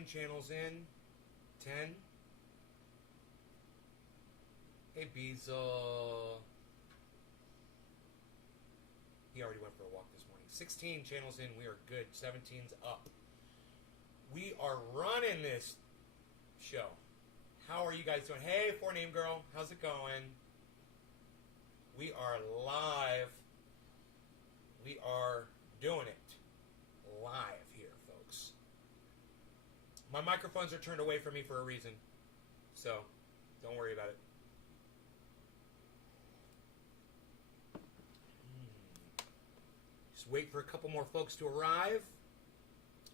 9 channels in. 10. Hey, Beezle. He already went for a walk this morning. 16 channels in. We are good. 17's up. We are running this show. How are you guys doing? Hey, 4Name Girl. How's it going? We are live. We are doing it live here, folks. My microphones are turned away from me for a reason, so don't worry about it. Just wait for a couple more folks to arrive,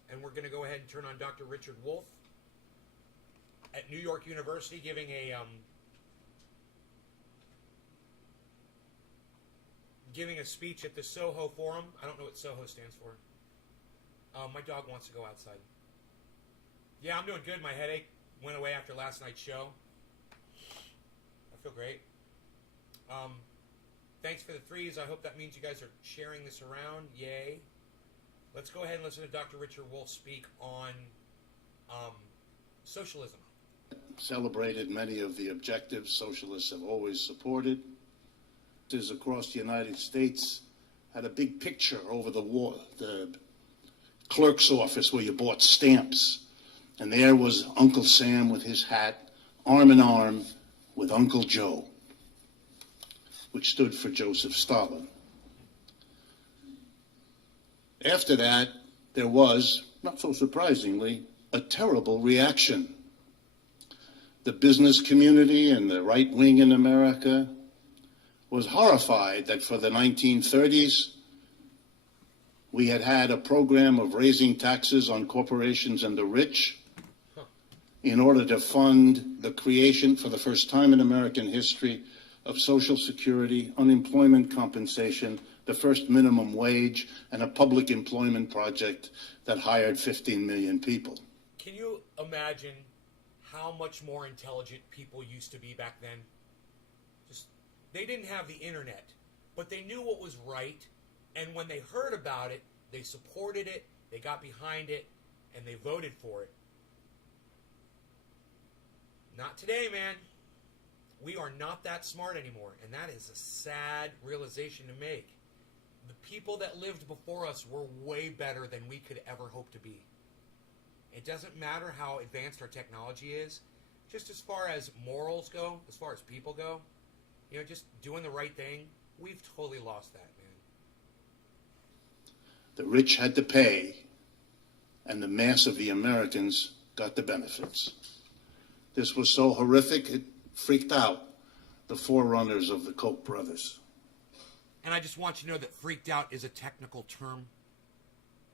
and we're going to go ahead and turn on Dr. Richard Wolff at New York University, giving a speech at the Soho Forum. I don't know what Soho stands for. My dog wants to go outside. Yeah, I'm doing good. My headache went away after last night's show. I feel great. Thanks for the 3s. I hope that means you guys are sharing this around. Yay. Let's go ahead and listen to Dr. Richard Wolff speak on socialism. Celebrated many of the objectives socialists have always supported. Across the United States had a big picture over the wall, the clerk's office where you bought stamps. And there was Uncle Sam with his hat, arm in arm with Uncle Joe, which stood for Joseph Stalin. After that, there was, not so surprisingly, a terrible reaction. The business community and the right wing in America was horrified that for the 1930s, we had had a program of raising taxes on corporations and the rich in order to fund the creation, for the first time in American history, of Social Security, unemployment compensation, the first minimum wage, and a public employment project that hired 15 million people. Can you imagine how much more intelligent people used to be back then? They didn't have the internet, but they knew what was right, and when they heard about it, they supported it, they got behind it, and they voted for it. Not today, man. We are not that smart anymore, and that is a sad realization to make. The people that lived before us were way better than we could ever hope to be. It doesn't matter how advanced our technology is, just as far as morals go, as far as people go, you know, just doing the right thing, we've totally lost that, man. The rich had to pay, and the mass of the Americans got the benefits. This was so horrific, it freaked out the forerunners of the Koch brothers. And I just want you to know that freaked out is a technical term.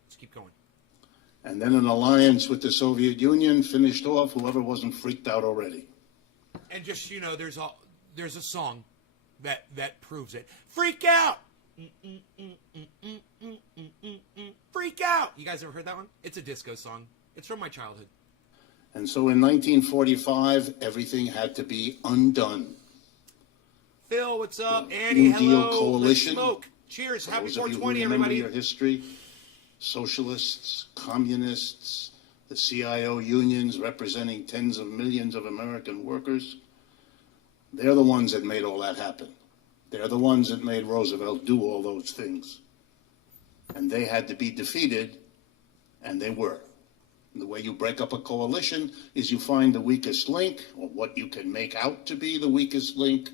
Let's keep going. And then an alliance with the Soviet Union finished off whoever wasn't freaked out already. And just, you know, there's a song that proves it. Freak out! Freak out! You guys ever heard that one? It's a disco song. It's from my childhood. And so in 1945, everything had to be undone. Phil, what's up? Annie, New Deal hello. coalition. Smoke. Cheers. Happy Those of you who 420, remember everybody. your history, socialists, communists, the CIO unions representing tens of millions of American workers, they're the ones that made all that happen. They're the ones that made Roosevelt do all those things. And they had to be defeated, and they were. And the way you break up a coalition is you find the weakest link, or what you can make out to be the weakest link,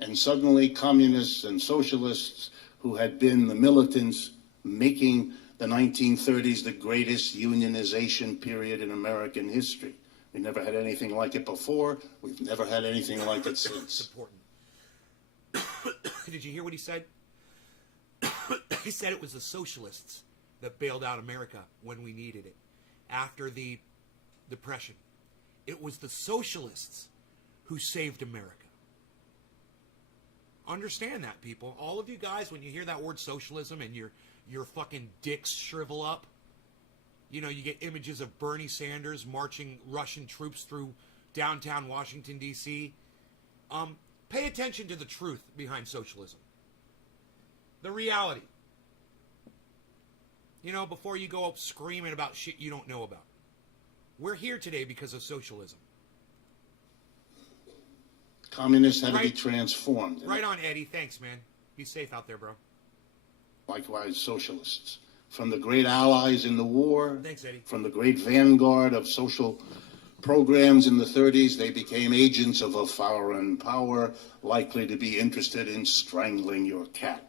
and suddenly communists and socialists who had been the militants making the 1930s the greatest unionization period in American history. We never had anything like it before. We've never had anything like it since. It's important. Did you hear what he said? He said it was the socialists that bailed out America when we needed it. After the Depression. It was the socialists who saved America. Understand that, people. All of you guys, when you hear that word socialism and your fucking dicks shrivel up, you know, you get images of Bernie Sanders marching Russian troops through downtown Washington, D.C. Pay attention to the truth behind socialism. The reality. You know, before you go up screaming about shit you don't know about. We're here today because of socialism. Communists had to be transformed. Right on, Eddie. Thanks, man. Be safe out there, bro. Likewise, socialists. From the great allies in the war, Thanks, Eddie. from the great vanguard of social programs in the 30s, they became agents of a foreign power likely to be interested in strangling your cat.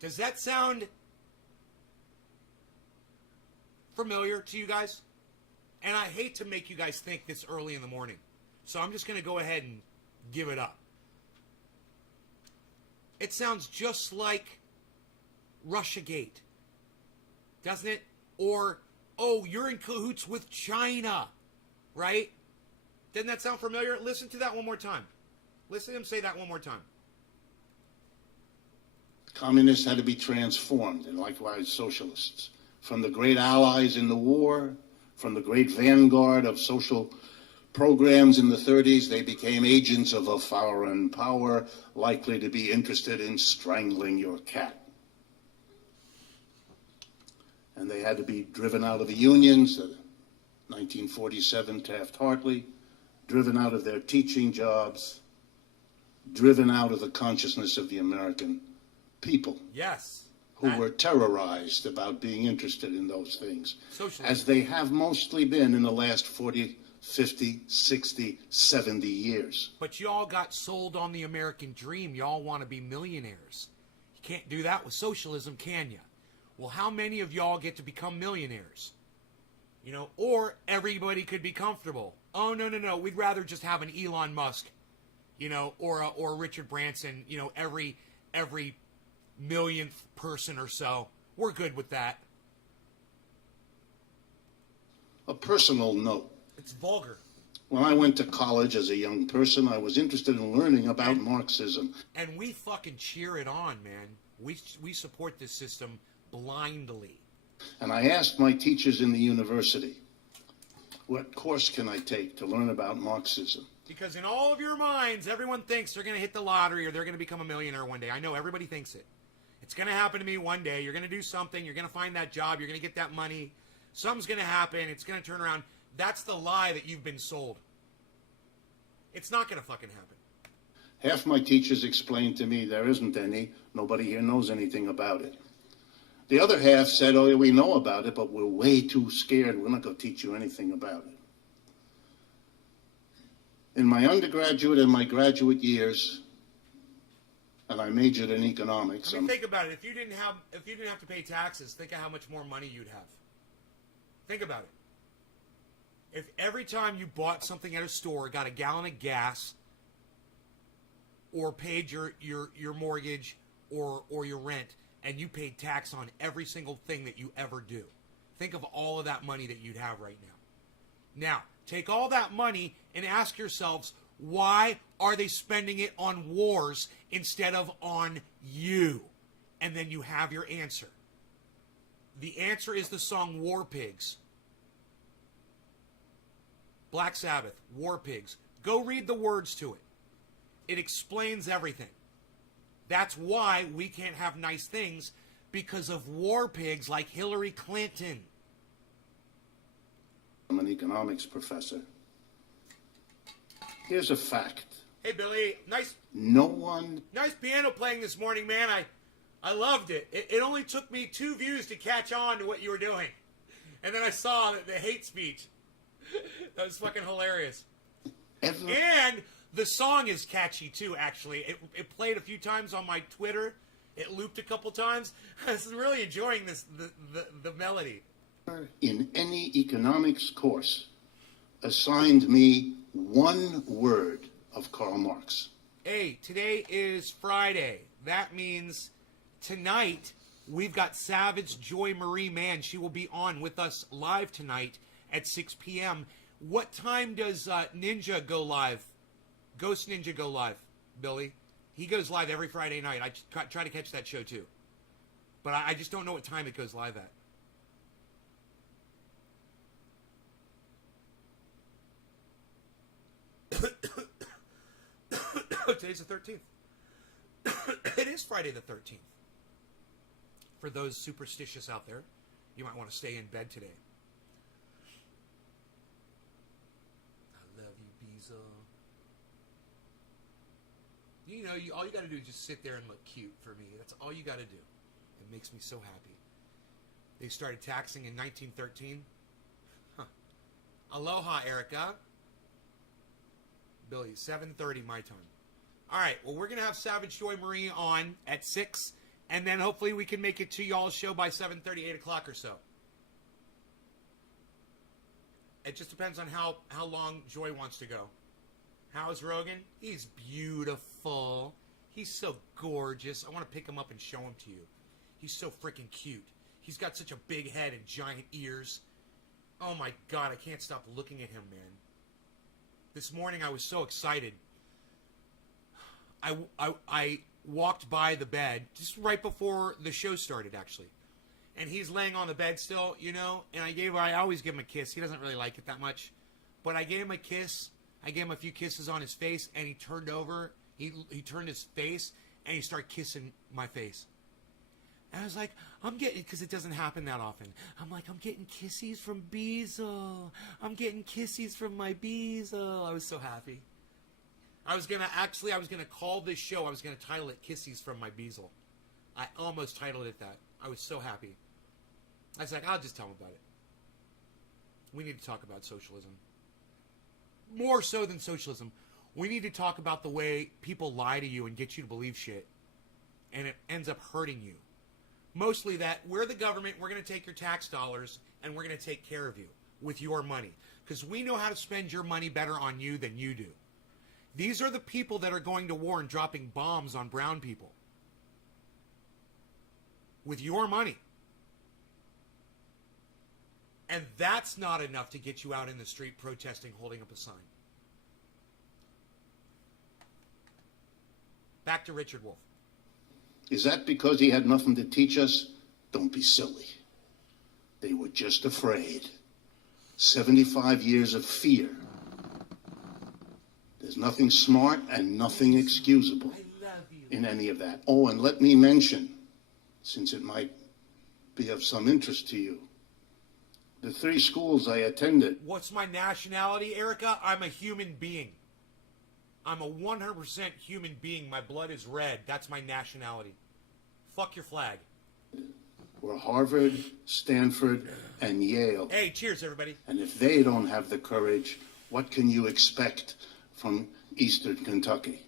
Does that sound familiar to you guys? And I hate to make you guys think this early in the morning, so I'm just going to go ahead and give it up. It sounds just like Russiagate, doesn't it? Or, oh, you're in cahoots with China, right? Doesn't that sound familiar? Listen to that one more time. Listen to him say that one more time. Communists had to be transformed, and likewise socialists. From the great allies in the war, from the great vanguard of social programs in the 30s, they became agents of a foreign power likely to be interested in strangling your cat. And they had to be driven out of the unions, 1947 Taft-Hartley, driven out of their teaching jobs, driven out of the consciousness of the American people. Yes. Who were terrorized about being interested in those things, Socialism. as they have mostly been in the last 40, 50, 60, 70 years. But y'all got sold on the American dream. Y'all want to be millionaires. You can't do that with socialism, can you? Well, how many of y'all get to become millionaires? You know, or everybody could be comfortable. Oh, no. We'd rather just have an Elon Musk, you know, or Richard Branson, you know, every millionth person or so. We're good with that. A personal note. It's vulgar. When I went to college as a young person, I was interested in learning about Marxism. And we fucking cheer it on, man. We support this system blindly. And I asked my teachers in the university, what course can I take to learn about Marxism? Because in all of your minds, everyone thinks they're going to hit the lottery or they're going to become a millionaire one day. I know everybody thinks it. It's going to happen to me one day. You're going to do something. You're going to find that job. You're going to get that money. Something's going to happen. It's going to turn around. That's the lie that you've been sold. It's not going to fucking happen. Half my teachers explained to me there isn't any. Nobody here knows anything about it. The other half said, oh, we know about it, but we're way too scared. We're not going to teach you anything about it. In my undergraduate and my graduate years, and I majored in economics. I mean, think about it. If you didn't have to pay taxes, think of how much more money you'd have. Think about it. If every time you bought something at a store, got a gallon of gas, or paid your mortgage or your rent, and you paid tax on every single thing that you ever do, think of all of that money that you'd have right now. Now, take all that money and ask yourselves, why are they spending it on wars instead of on you? And then you have your answer. The answer is the song War Pigs. Black Sabbath, War Pigs. Go read the words to it. It explains everything. That's why we can't have nice things, because of war pigs like Hillary Clinton. I'm an economics professor. Here's a fact. Hey, Billy, nice piano playing this morning, man. I loved it. It only took me 2 views to catch on to what you were doing. And then I saw the hate speech. That was fucking hilarious. And the song is catchy, too, actually. It played a few times on my Twitter. It looped a couple times. I was really enjoying the melody. In any economics course assigned me one word of Karl Marx. Hey, today is Friday. That means tonight we've got Savage Joy Marie Mann. She will be on with us live tonight at 6 p.m. What time does Ninja go live? Ghost Ninja go live, Billy? He goes live every Friday night. I try to catch that show too. But I just don't know what time it goes live at. Today's the 13th. It is Friday the 13th. For those superstitious out there, you might want to stay in bed today. You know, all you got to do is just sit there and look cute for me. That's all you got to do. It makes me so happy. They started taxing in 1913. Huh. Aloha, Erica. Billy, 7:30 my time. All right, well, we're going to have Savage Joy Marie on at 6, and then hopefully we can make it to y'all's show by 7:30, 8 o'clock or so. It just depends on how long Joy wants to go. How's Rogan? He's beautiful. He's so gorgeous. I want to pick him up and show him to you. He's so freaking cute. He's got such a big head and giant ears. Oh my God, I can't stop looking at him, man. This morning I was so excited. I walked by the bed just right before the show started, actually. And he's laying on the bed still, you know, and I always give him a kiss. He doesn't really like it that much. But I gave him a kiss. I gave him a few kisses on his face, and he turned over. He turned his face, and he started kissing my face. And I was like, I'm getting, because it doesn't happen that often. I'm like, I'm getting kissies from Beezle. I'm getting kissies from my Beezle. I was so happy. I was going to call this show, I was going to title it Kissies from My Beezle. I almost titled it that. I was so happy. I was like, I'll just tell him about it. We need to talk about socialism. More so than socialism. We need to talk about the way people lie to you and get you to believe shit. And it ends up hurting you. Mostly that we're the government, we're going to take your tax dollars, and we're going to take care of you with your money. Because we know how to spend your money better on you than you do. These are the people that are going to war and dropping bombs on brown people. With your money. And that's not enough to get you out in the street protesting, holding up a sign. Back to Richard Wolff. Is that because he had nothing to teach us? Don't be silly. They were just afraid. 75 years of fear. There's nothing smart and nothing excusable in any of that. Oh, and let me mention, since it might be of some interest to you, the 3 schools I attended. What's my nationality, Erica? I'm a human being. I'm a 100% human being. My blood is red. That's my nationality. Fuck your flag. Were Harvard, Stanford, and Yale. Hey, cheers, everybody. And if they don't have the courage, what can you expect from Eastern Kentucky?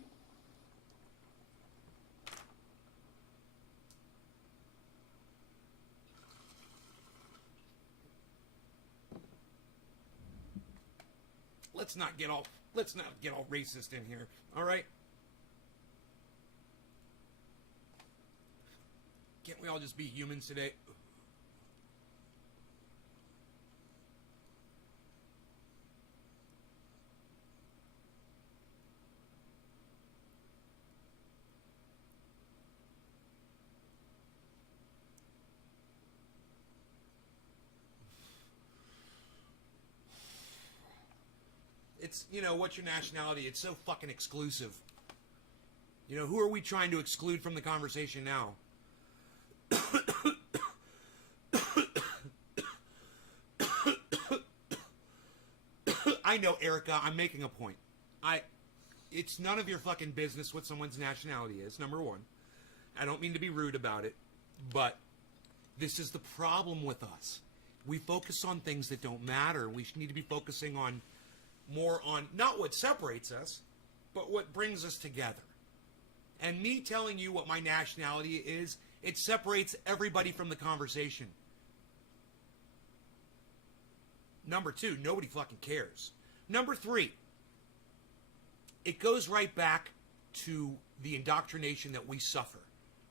Let's not get all racist in here, all right? Can't we all just be humans today? It's, you know, what's your nationality? It's so fucking exclusive. You know, who are we trying to exclude from the conversation now? I know, Erica, I'm making a point. It's none of your fucking business what someone's nationality is, number one. I don't mean to be rude about it, but this is the problem with us. We focus on things that don't matter. We need to be focusing on more on not what separates us, but what brings us together. And me telling you what my nationality is, it separates everybody from the conversation. Number 2, nobody fucking cares. Number 3, it goes right back to the indoctrination that we suffer.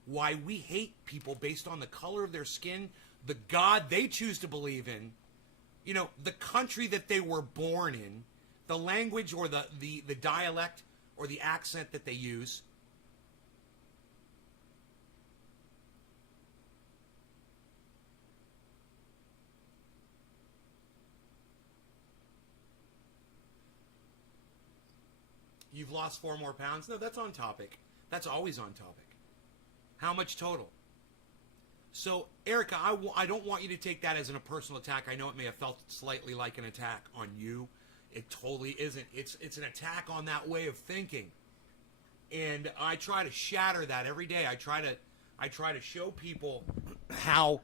Why we hate people based on the color of their skin, the God they choose to believe in, you know, the country that they were born in, the language or the dialect or the accent that they use. You've lost 4 more pounds? No, that's on topic. That's always on topic. How much total? So, Erica, I don't want you to take that as a personal attack. I know it may have felt slightly like an attack on you. It totally isn't. It's an attack on that way of thinking. And I try to shatter that every day. I try to show people how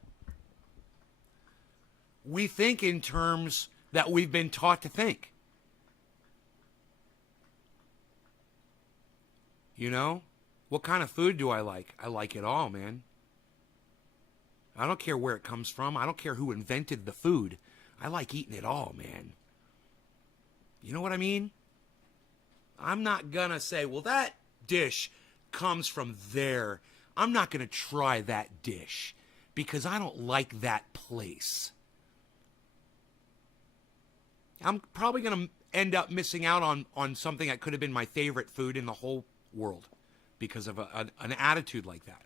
we think in terms that we've been taught to think. You know? What kind of food do I like? I like it all, man. I don't care where it comes from. I don't care who invented the food. I like eating it all, man. You know what I mean? I'm not gonna say, well, that dish comes from there. I'm not gonna try that dish because I don't like that place. I'm probably gonna end up missing out on something that could have been my favorite food in the whole world because of an attitude like that.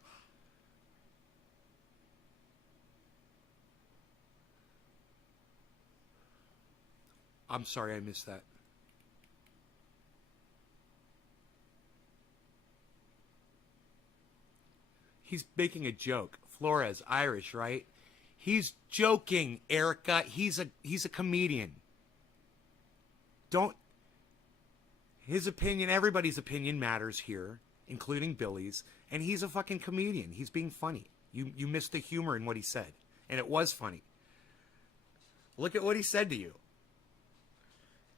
I'm sorry I missed that. He's making a joke. Flores, Irish, right? He's joking, Erica. He's a comedian. His opinion, everybody's opinion matters here, including Billy's, and he's a fucking comedian. He's being funny. You missed the humor in what he said, and it was funny. Look at what he said to you.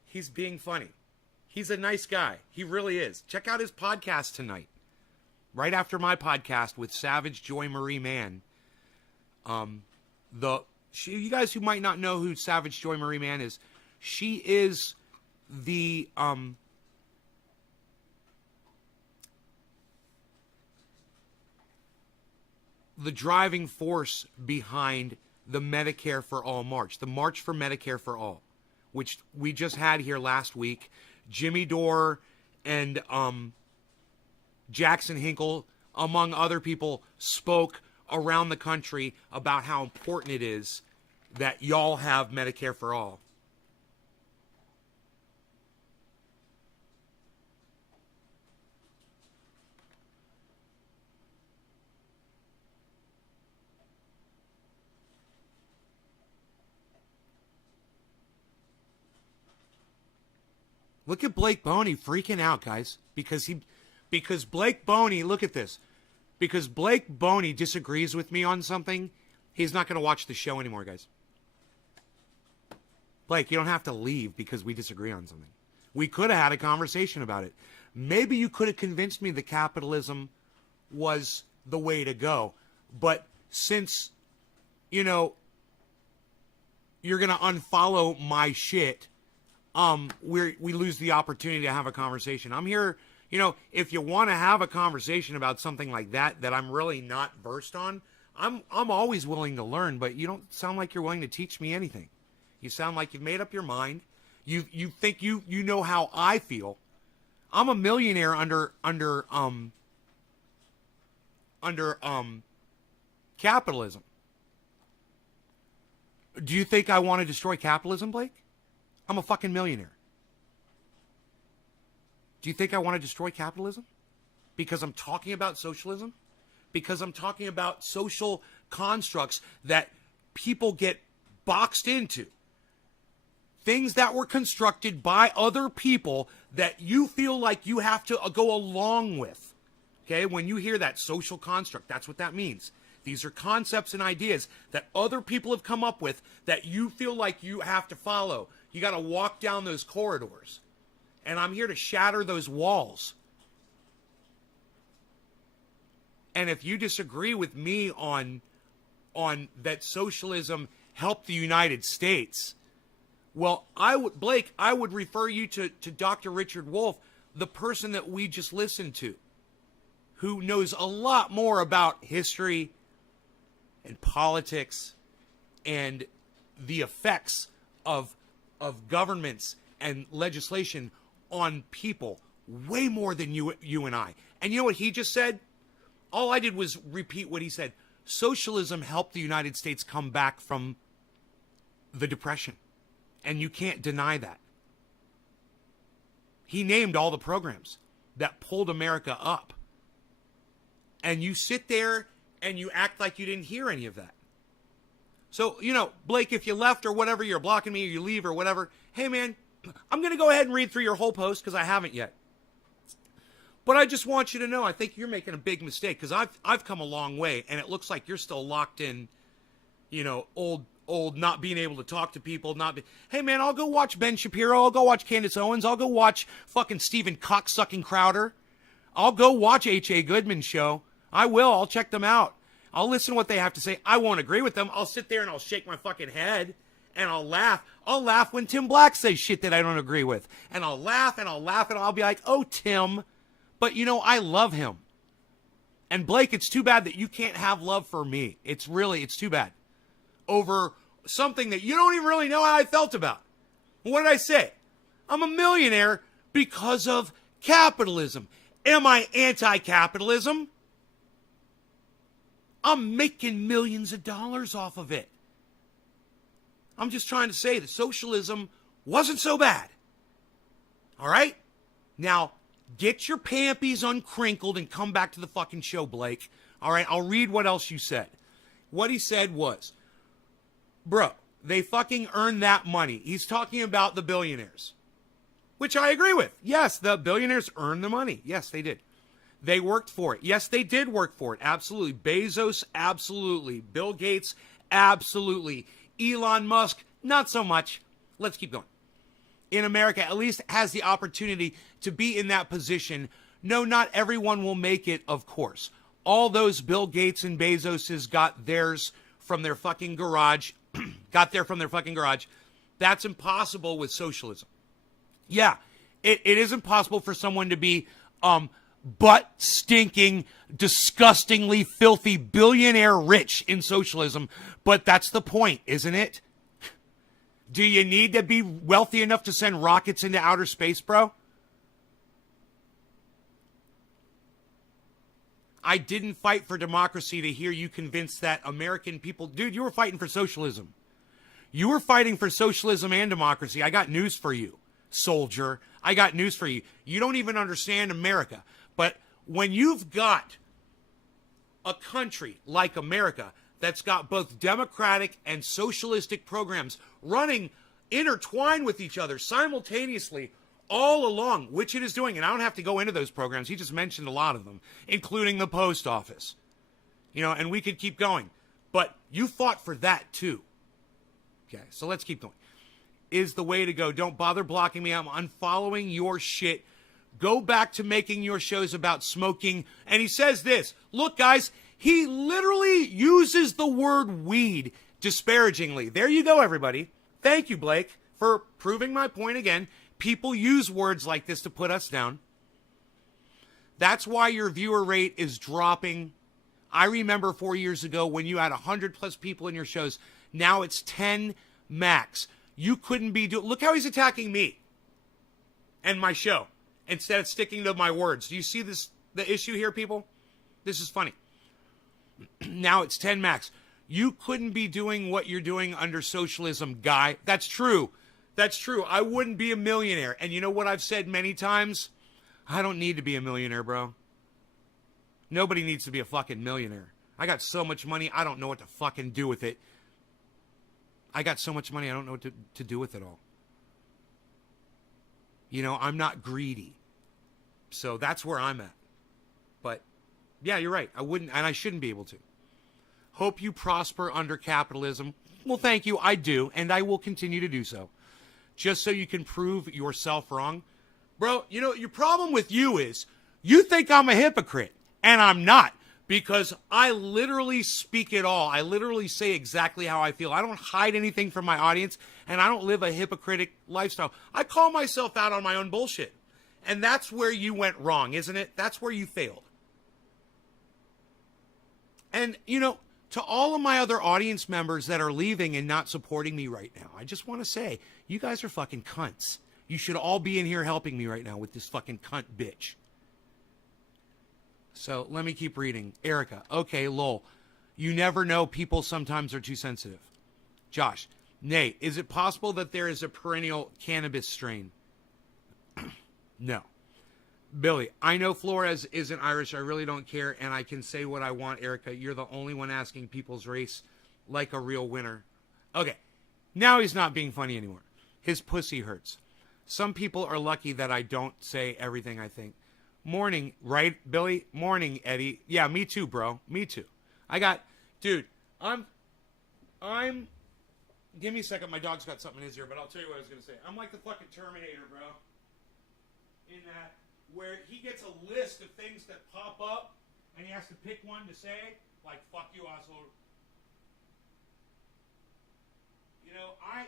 He's being funny. He's a nice guy. He really is. Check out his podcast tonight. Right after my podcast with Savage Joy Marie Mann. You guys who might not know who Savage Joy Marie Mann is, she is the driving force behind the Medicare for All March, the March for Medicare for All, which we just had here last week. Jimmy Dore and Jackson Hinkle, among other people, spoke around the country about how important it is that y'all have Medicare for all. Look at Blake Boney freaking out, guys, because Blake Boney, look at this. Because Blake Boney disagrees with me on something, he's not going to watch the show anymore, guys. Blake, you don't have to leave because we disagree on something. We could have had a conversation about it. Maybe you could have convinced me that capitalism was the way to go. But since, you're going to unfollow my shit, we lose the opportunity to have a conversation. I'm here, if you want to have a conversation about something like that I'm really not versed on, I'm always willing to learn, but you don't sound like you're willing to teach me anything. You sound like you've made up your mind. You think you know how I feel. I'm a millionaire under capitalism. Do you think I want to destroy capitalism, Blake? I'm a fucking millionaire. Do you think I want to destroy capitalism? Because I'm talking about socialism? Because I'm talking about social constructs that people get boxed into. Things that were constructed by other people that you feel like you have to go along with. Okay? When you hear that social construct, that's what that means. These are concepts and ideas that other people have come up with that you feel like you have to follow. You got to walk down those corridors. And I'm here to shatter those walls. And if you disagree with me on that socialism helped the United States, well, Blake, I would refer you to Dr. Richard Wolff, the person that we just listened to, who knows a lot more about history and politics and the effects of governments and legislation on people way more than you and I. And you know what he just said? All I did was repeat what he said. Socialism helped the United States come back from the Depression. And you can't deny that. He named all the programs that pulled America up. And you sit there and you act like you didn't hear any of that. So, Blake, if you left or whatever, you're blocking me or you leave or whatever, hey, man, I'm going to go ahead and read through your whole post because I haven't yet. But I just want you to know, I think you're making a big mistake because I've come a long way, and it looks like you're still locked in, old not being able to talk to people, hey man, I'll go watch Ben Shapiro, I'll go watch Candace Owens, I'll go watch fucking Steven cocksucking Crowder, I'll go watch H.A. Goodman's show. I will, I'll check them out. I'll listen to what they have to say. I won't agree with them. I'll sit there and I'll shake my fucking head and I'll laugh. I'll laugh when Tim Black says shit that I don't agree with. And I'll laugh and I'll laugh and I'll be like, oh, Tim. But, I love him. And Blake, it's too bad that you can't have love for me. It's too bad. Over something that you don't even really know how I felt about. What did I say? I'm a millionaire because of capitalism. Am I anti-capitalism? I'm making millions of dollars off of it. I'm just trying to say that socialism wasn't so bad. All right? Now, get your pampies uncrinkled and come back to the fucking show, Blake. All right? I'll read what else you said. What he said was, bro, they fucking earned that money. He's talking about the billionaires, which I agree with. Yes, the billionaires earned the money. Yes, they did. They worked for it. Yes, they did work for it. Absolutely. Bezos, absolutely. Bill Gates, absolutely. Elon Musk, not so much. Let's keep going. In America, at least has the opportunity to be in that position. No, not everyone will make it, of course. All those Bill Gates and Bezoses got theirs from their fucking garage. That's impossible with socialism. Yeah, it is impossible for someone to be butt stinking, disgustingly filthy billionaire rich in socialism, but that's the point, isn't it? Do you need to be wealthy enough to send rockets into outer space, bro? I didn't fight for democracy to hear you convince that American people... Dude, you were fighting for socialism. You were fighting for socialism and democracy. I got news for you, soldier. I got news for you. You don't even understand America. But when you've got a country like America that's got both democratic and socialistic programs running intertwined with each other simultaneously all along, which it is doing, and I don't have to go into those programs. He just mentioned a lot of them, including the post office. And we could keep going. But you fought for that too. Okay, so let's keep going. Is the way to go. Don't bother blocking me. I'm unfollowing your shit. Go back to making your shows about smoking. And he says this. Look, guys, he literally uses the word weed disparagingly. There you go, everybody. Thank you, Blake, for proving my point again. People use words like this to put us down. That's why your viewer rate is dropping. I remember 4 years ago when you had 100 plus people in your shows. Now it's 10 max. You couldn't be doing... Look how he's attacking me and my show instead of sticking to my words. Do you see this? The issue here, people? This is funny. Now it's 10 max. You couldn't be doing what you're doing under socialism, guy. That's true. That's true. I wouldn't be a millionaire. And you know what I've said many times? I don't need to be a millionaire, bro. Nobody needs to be a fucking millionaire. I got so much money, I don't know what to fucking do with it. I got so much money, I don't know what to do with it all. I'm not greedy. So that's where I'm at. But, yeah, you're right. I wouldn't, and I shouldn't be able to. Hope you prosper under capitalism. Well, thank you. I do, and I will continue to do so. Just so you can prove yourself wrong. Bro, your problem with you is you think I'm a hypocrite, and I'm not. Because I literally speak it all. I literally say exactly how I feel. I don't hide anything from my audience, and I don't live a hypocritic lifestyle. I call myself out on my own bullshit. And that's where you went wrong, isn't it? That's where you failed. And, to all of my other audience members that are leaving and not supporting me right now, I just want to say, you guys are fucking cunts. You should all be in here helping me right now with this fucking cunt bitch. So let me keep reading. Erica, okay, lol. You never know. People sometimes are too sensitive. Josh, Nate, is it possible that there is a perennial cannabis strain? No. Billy, I know Flores isn't Irish. I really don't care, and I can say what I want, Erica. You're the only one asking people's race like a real winner. Okay, now he's not being funny anymore. His pussy hurts. Some people are lucky that I don't say everything I think. Morning, right, Billy? Morning, Eddie. Yeah, me too, bro. Me too. Dude, I'm, give me a second. My dog's got something in his ear, but I'll tell you what I was going to say. I'm like the fucking Terminator, bro. In that, where he gets a list of things that pop up, and he has to pick one to say, like, fuck you, asshole. You know, I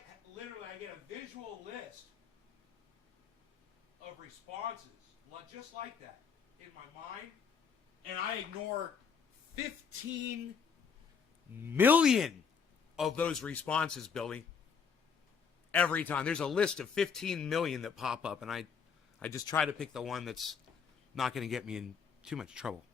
get a visual list of responses, just like that, in my mind, and I ignore 15 million of those responses, Billy. Every time. There's a list of 15 million that pop up, and I just try to pick the one that's not going to get me in too much trouble.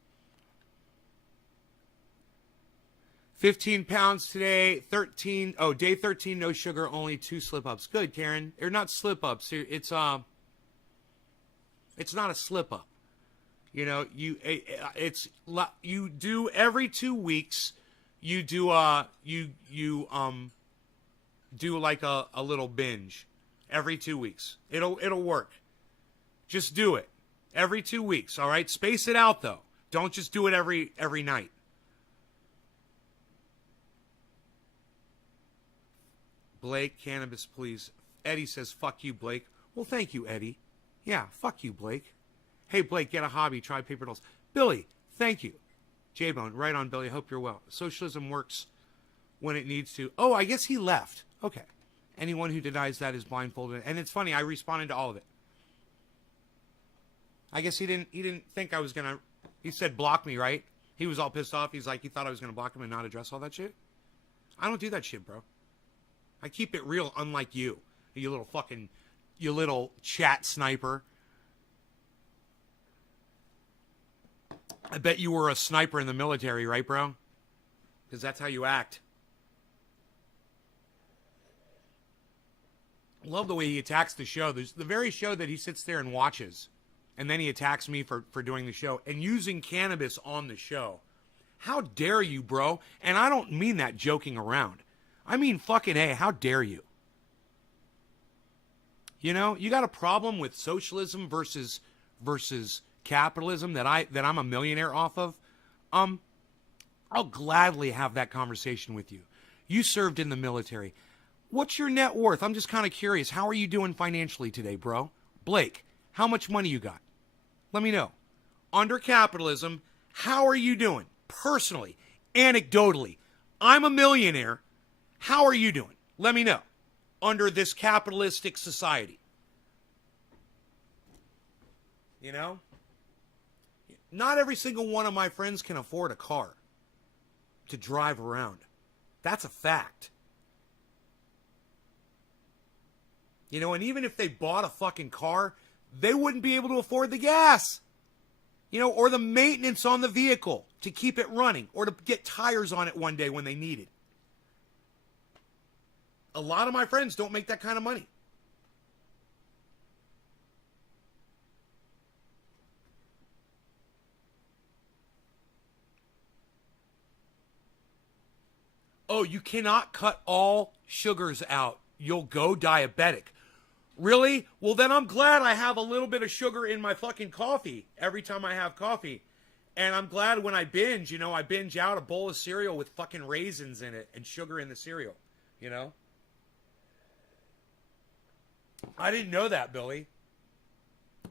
15 pounds today, 13. Oh, day 13, no sugar, only 2 slip-ups. Good, Karen. Or not slip-ups. It's not a slip-up. You know, you do every 2 weeks, you do do like a little binge every 2 weeks. It'll work. Just do it every 2 weeks, all right? Space it out, though. Don't just do it every night. Blake, cannabis, please. Eddie says, fuck you, Blake. Well, thank you, Eddie. Yeah, fuck you, Blake. Hey, Blake, get a hobby. Try paper dolls. Billy, thank you. J-Bone, right on, Billy. Hope you're well. Socialism works when it needs to. Oh, I guess he left. Okay. Anyone who denies that is blindfolded. And it's funny, I responded to all of it. I guess he didn't think I was going to... He said block me, right? He was all pissed off. He's like, he thought I was going to block him and not address all that shit? I don't do that shit, bro. I keep it real, unlike you. You little chat sniper. I bet you were a sniper in the military, right, bro? Because that's how you act. Love the way he attacks the show. There's the very show that he sits there and watches. And then he attacks me for doing the show. And using cannabis on the show. How dare you, bro? And I don't mean that joking around. I mean fucking, hey, how dare you? You know, you got a problem with socialism versus capitalism that I'm a millionaire off of? I'll gladly have that conversation with you. You served in the military. What's your net worth? I'm just kind of curious. How are you doing financially today, bro? Blake, how much money you got? Let me know. Under capitalism, how are you doing? Personally, anecdotally, I'm a millionaire. How are you doing? Let me know. Under this capitalistic society. You know? Not every single one of my friends can afford a car to drive around. That's a fact. You know, and even if they bought a fucking car, they wouldn't be able to afford the gas. You know, or the maintenance on the vehicle to keep it running, or to get tires on it one day when they need it. A lot of my friends don't make that kind of money. Oh, you cannot cut all sugars out. You'll go diabetic. Really? Well, then I'm glad I have a little bit of sugar in my fucking coffee every time I have coffee. And I'm glad when I binge, you know, I binge out a bowl of cereal with fucking raisins in it and sugar in the cereal, you know? I didn't know that, Billy.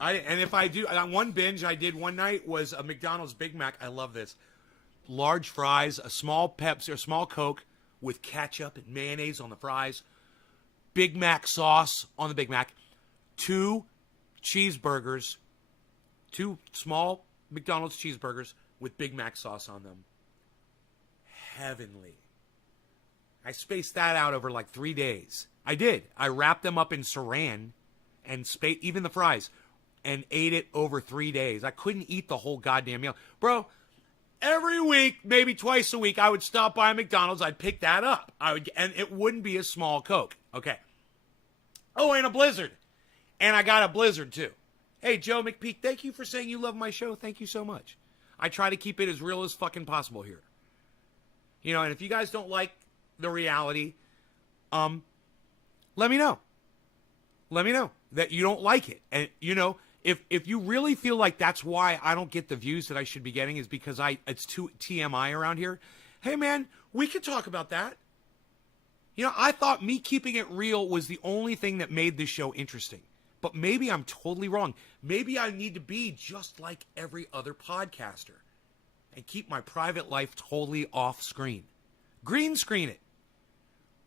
And if I do, one binge I did one night was a McDonald's Big Mac. I love this. Large fries, a small Pepsi, a small Coke with ketchup and mayonnaise on the fries. Big Mac sauce on the Big Mac. 2 cheeseburgers. 2 small McDonald's cheeseburgers with Big Mac sauce on them. Heavenly. I spaced that out over like 3 days. I did. I wrapped them up in saran and even the fries, and ate it over 3 days. I couldn't eat the whole goddamn meal. Bro, every week, maybe twice a week, I would stop by McDonald's. I'd pick that up. And it wouldn't be a small Coke. Okay. Oh, and a Blizzard. And I got a Blizzard, too. Hey, Joe McPeak, thank you for saying you love my show. Thank you so much. I try to keep it as real as fucking possible here. You know, and if you guys don't like the reality, let me know. Let me know that you don't like it. And, you know, If you really feel like that's why I don't get the views that I should be getting is because it's too TMI around here, hey man, we can talk about that. You know, I thought me keeping it real was the only thing that made this show interesting. But maybe I'm totally wrong. Maybe I need to be just like every other podcaster and keep my private life totally off screen. Green screen it.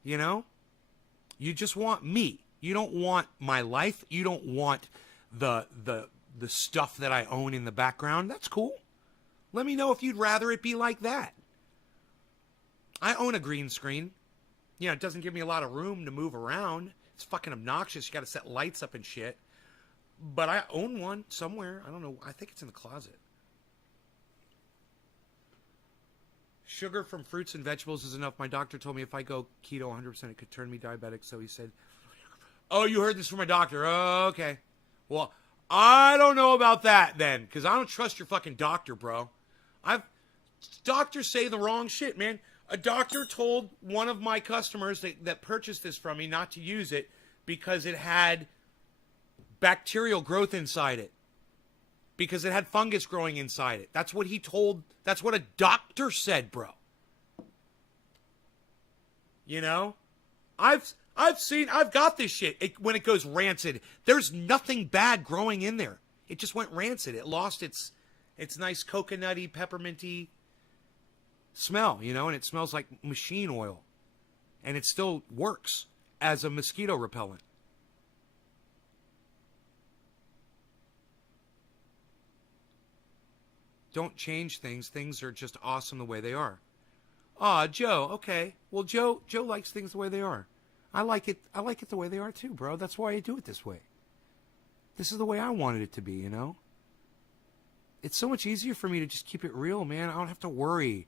You know? You just want me. You don't want my life. You don't want the stuff that I own in the background. That's cool. Let me know if you'd rather it be like that. I own a green screen. You know, it doesn't give me a lot of room to move around. It's fucking obnoxious. You got to set lights up and shit. But I own one somewhere. I don't know. I think it's in the closet. Sugar from fruits and vegetables is enough. My doctor told me if I go keto 100%, it could turn me diabetic. So he said, oh, you heard this from my doctor. Oh, okay. Well, I don't know about that then, because I don't trust your fucking doctor, bro. Doctors say the wrong shit, man. A doctor told one of my customers that purchased this from me not to use it because it had bacterial growth inside it. Because it had fungus growing inside it. That's what he told. That's what a doctor said, bro. You know? I've got this shit. When it goes rancid, there's nothing bad growing in there. It just went rancid. It lost its nice coconutty, pepperminty smell, you know, and it smells like machine oil. And it still works as a mosquito repellent. Don't change things. Things are just awesome the way they are. Ah, Joe, okay. Well, Joe likes things the way they are. I like it the way they are too, bro. That's why I do it this way. This is the way I wanted it to be, you know? It's so much easier for me to just keep it real, man. I don't have to worry.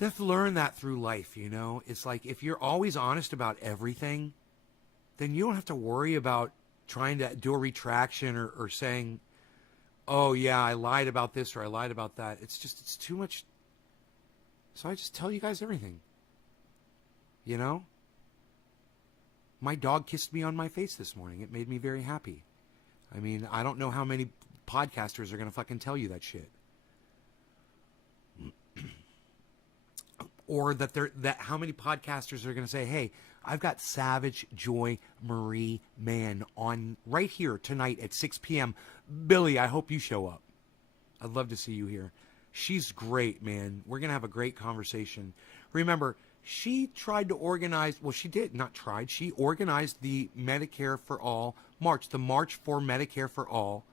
You have to learn that through life, you know? It's like if you're always honest about everything, then you don't have to worry about trying to do a retraction or saying, oh, yeah, I lied about this or I lied about that. It's too much. So I just tell you guys everything. You know? My dog kissed me on my face this morning. It made me very happy. I mean, I don't know how many podcasters are going to fucking tell you that shit. Or that how many podcasters are going to say, hey, I've got Savage Joy Marie Mann on right here tonight at 6 p.m. Billy, I hope you show up. I'd love to see you here. She's great, man. We're going to have a great conversation. Remember, she tried to organize, well, she did, not tried. She organized the Medicare for All March, the March for Medicare for All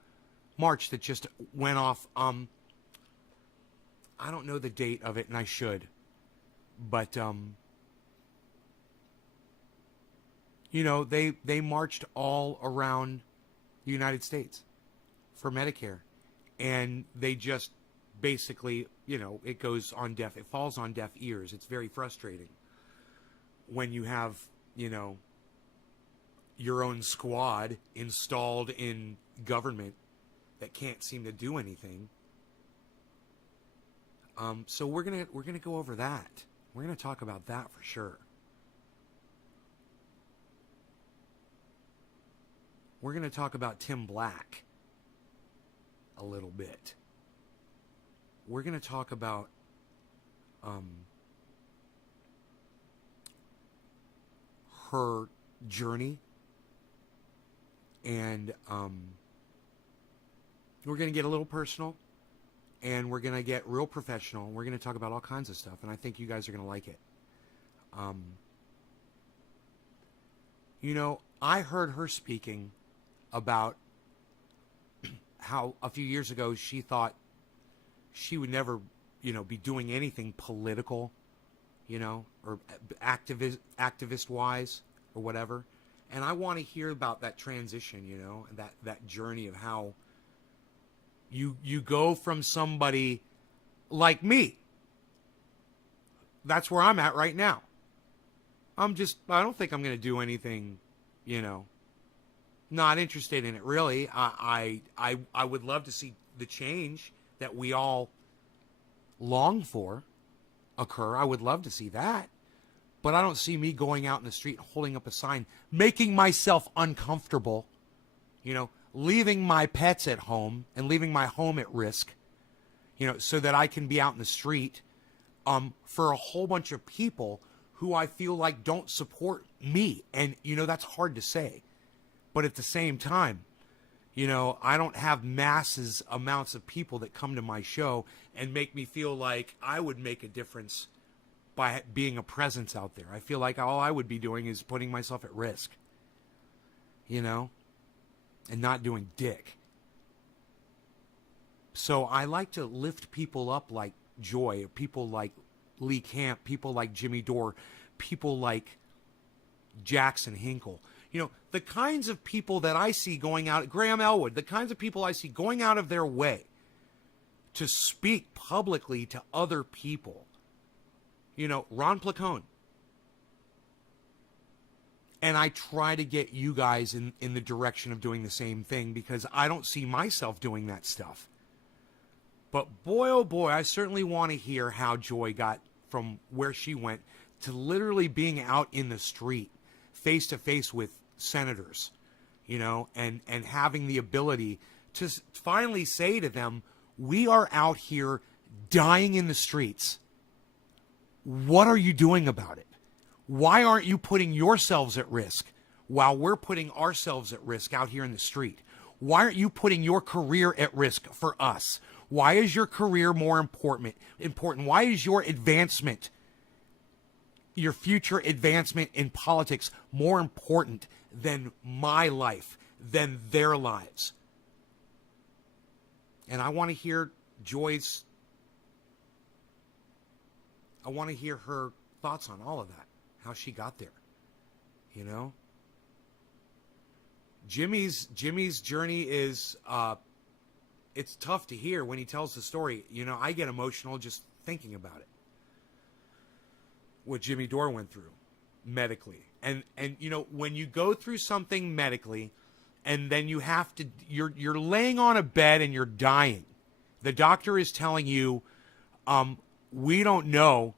March that just went off. I don't know the date of it, and I should. But, you know, they marched all around the United States for Medicare. And they just basically, you know, it falls on deaf ears. It's very frustrating when you have, you know, your own squad installed in government that can't seem to do anything. So we're gonna go over that. We're going to talk about that for sure. We're going to talk about Tim Black a little bit. We're going to talk about her journey. And we're going to get a little personal. And we're going to get real professional. We're going to talk about all kinds of stuff. And I think you guys are going to like it. You know, I heard her speaking about how a few years ago she thought she would never, you know, be doing anything political, you know, or activist-wise or whatever. And I want to hear about that transition, you know, that journey of how you go from somebody like me. That's where I'm at right now. I don't think I'm going to do anything, you know, not interested in it really. I would love to see the change that we all long for occur. I would love to see that. But I don't see me going out in the street holding up a sign, making myself uncomfortable, you know, leaving my pets at home and leaving my home at risk, so that I can be out in the street, for a whole bunch of people who I feel like don't support me. And, that's hard to say. But at the same time, I don't have amounts of people that come to my show and make me feel like I would make a difference by being a presence out there. I feel like all I would be doing is putting myself at risk, and not doing dick. So I like to lift people up like Joy, people like Lee Camp, people like Jimmy Dore, people like Jackson Hinkle. The kinds of people that I see going out, Graham Elwood, the kinds of people I see going out of their way to speak publicly to other people. Ron PLACONE. And I try to get you guys in the direction of doing the same thing, because I don't see myself doing that stuff. But boy, oh boy, I certainly want to hear how Joy got from where she went to literally being out in the street, face to face with senators, and having the ability to finally say to them, we are out here dying in the streets. What are you doing about it? Why aren't you putting yourselves at risk while we're putting ourselves at risk out here in the street? Why aren't you putting your career at risk for us? Why is your career more important? Why is your advancement, your future advancement in politics, more important than my life, than their lives? And I want to hear Joy's, I want to hear her thoughts on all of that, how she got there, Jimmy's journey is, it's tough to hear when he tells the story. I get emotional just thinking about it. What Jimmy Dore went through medically. And when you go through something medically and then you have to, you're laying on a bed and you're dying. The doctor is telling you, we don't know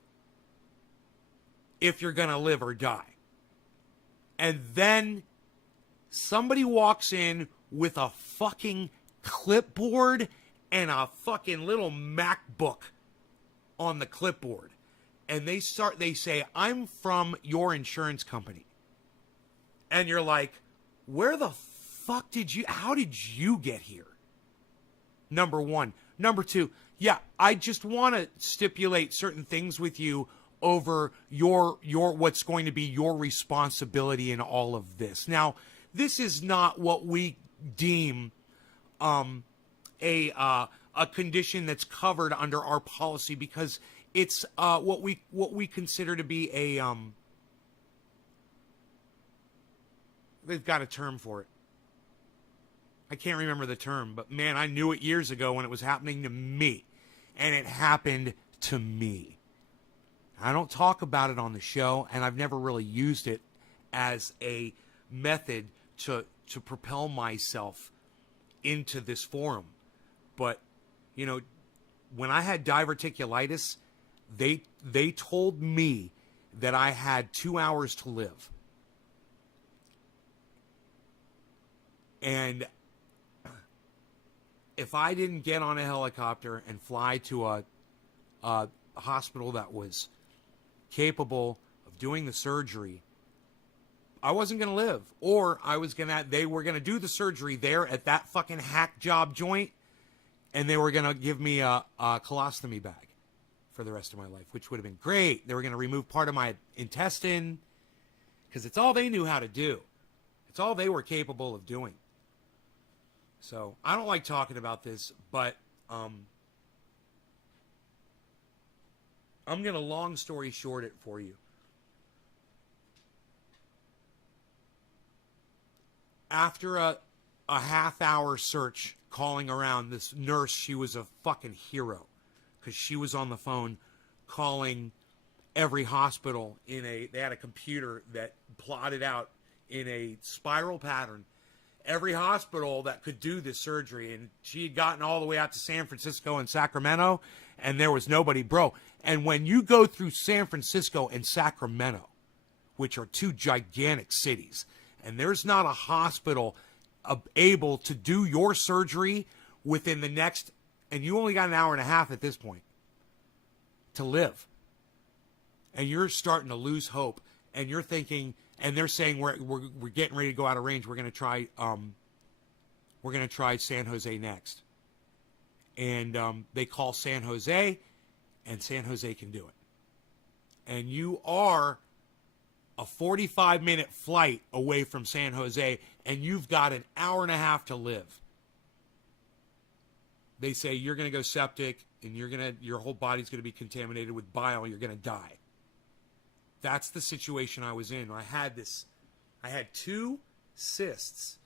if you're going to live or die. And then somebody walks in with a fucking clipboard and a fucking little MacBook on the clipboard. And they say, I'm from your insurance company. And you're like, where the fuck how did you get here? Number one. Number two, yeah, I just want to stipulate certain things with you over your what's going to be your responsibility in all of this. Now, this is not what we deem a condition that's covered under our policy, because it's what we consider to be a they've got a term for it. I can't remember the term, but man, I knew it years ago when it was happening to me, and it happened to me. I don't talk about it on the show, and I've never really used it as a method to propel myself into this forum. But, when I had diverticulitis, they told me that I had 2 hours to live. And if I didn't get on a helicopter and fly to a hospital that was capable of doing the surgery, I wasn't going to live. Or they were going to do the surgery there at that fucking hack job joint, and they were going to give me a colostomy bag for the rest of my life, which would have been great. They were going to remove part of my intestine, because it's all they knew how to do. It's all they were capable of doing. So I don't like talking about this, but I'm going to long story short it for you. After a half-hour search calling around, this nurse, she was a fucking hero, because she was on the phone calling every hospital they had a computer that plotted out in a spiral pattern every hospital that could do this surgery. And she had gotten all the way out to San Francisco and Sacramento, and there was nobody, bro. And when you go through San Francisco and Sacramento, which are two gigantic cities, and there's not a hospital able to do your surgery within the next, and you only got an hour and a half at this point to live. And you're starting to lose hope, and you're thinking, and they're saying we're getting ready to go out of range. We're going to try San Jose next. And they call San Jose, and San Jose can do it. And you are a 45-minute flight away from San Jose, and you've got an hour and a half to live. They say you're going to go septic, and your whole body's going to be contaminated with bile. You're going to die. That's the situation I was in. I had 2 cysts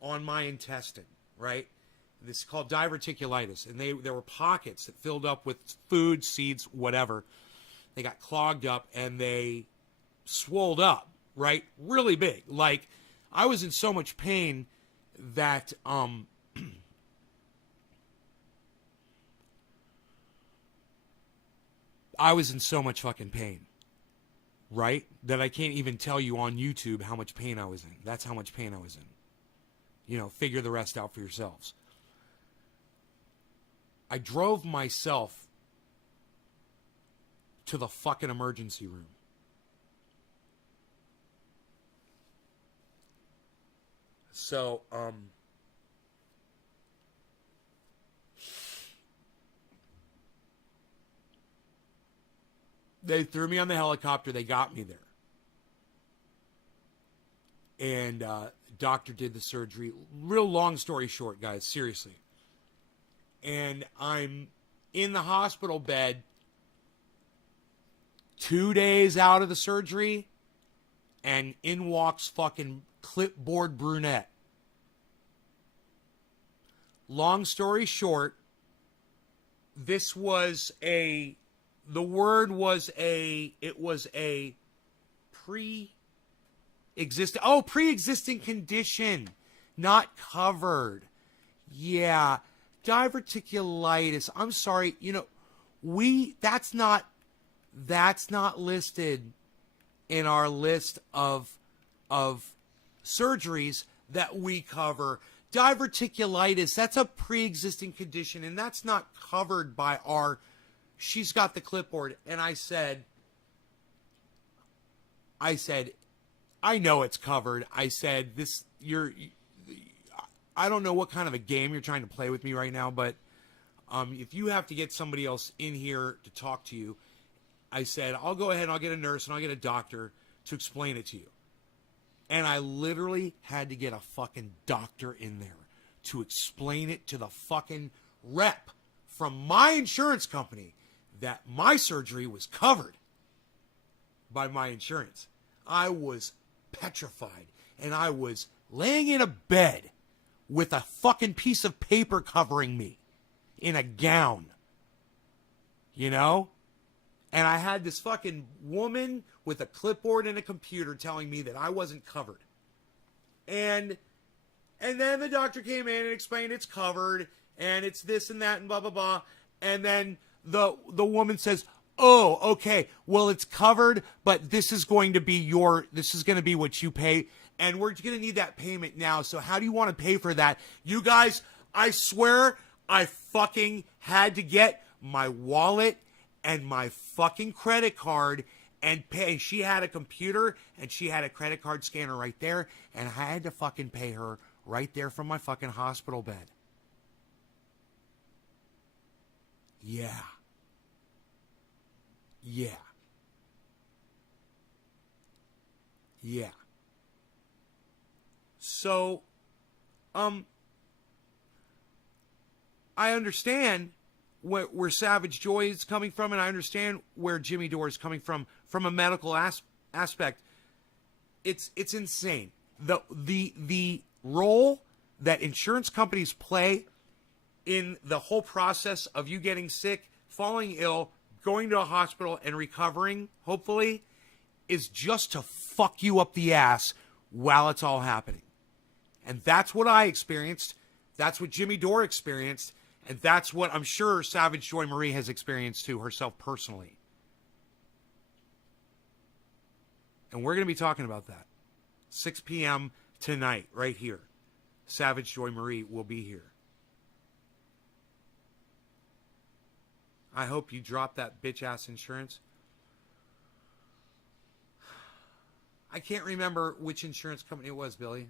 on my intestine, right? This is called diverticulitis, and there were pockets that filled up with food, seeds, whatever. They got clogged up, and they swolled up, right? Really big. Like, I was in so much pain that I was in so much fucking pain, right? That I can't even tell you on YouTube how much pain I was in. That's how much pain I was in. You know, figure the rest out for yourselves. I drove myself to the fucking emergency room. So, they threw me on the helicopter. They got me there. And doctor did the surgery. Real long story short, guys, seriously. And I'm in the hospital bed 2 days out of the surgery, and in walks fucking clipboard brunette. Long story short, it was a pre-existing condition, not covered. Yeah, diverticulitis. I'm sorry, that's not listed in our list of surgeries that we cover. Diverticulitis, that's a pre-existing condition, and that's not covered by our. She's got the clipboard, and I said, I know it's covered. I said, I don't know what kind of a game you're trying to play with me right now, but if you have to get somebody else in here to talk to you, I said, I'll go ahead and I'll get a nurse and I'll get a doctor to explain it to you. And I literally had to get a fucking doctor in there to explain it to the fucking rep from my insurance company that my surgery was covered by my insurance. I was petrified, and I was laying in a bed with a fucking piece of paper covering me in a gown, And I had this fucking woman with a clipboard and a computer telling me that I wasn't covered. And then the doctor came in and explained it's covered, and it's this and that and blah, blah, blah. And then the woman says, oh, okay, well, it's covered, but this is going to be what you pay, and we're going to need that payment now. So how do you want to pay for that? You guys, I swear I fucking had to get my wallet and my fucking credit card and pay. She had a computer and she had a credit card scanner right there, and I had to fucking pay her right there from my fucking hospital bed. Yeah. So, I understand where Savage Joy is coming from, and I understand where Jimmy Dore is coming from a medical aspect. It's insane. The role that insurance companies play in the whole process of you getting sick, falling ill, going to a hospital, and recovering, hopefully, is just to fuck you up the ass while it's all happening. And that's what I experienced. That's what Jimmy Dore experienced. And that's what I'm sure Savage Joy Marie has experienced too, herself personally. And we're going to be talking about that. 6 p.m. tonight, right here. Savage Joy Marie will be here. I hope you drop that bitch-ass insurance. I can't remember which insurance company it was, Billy.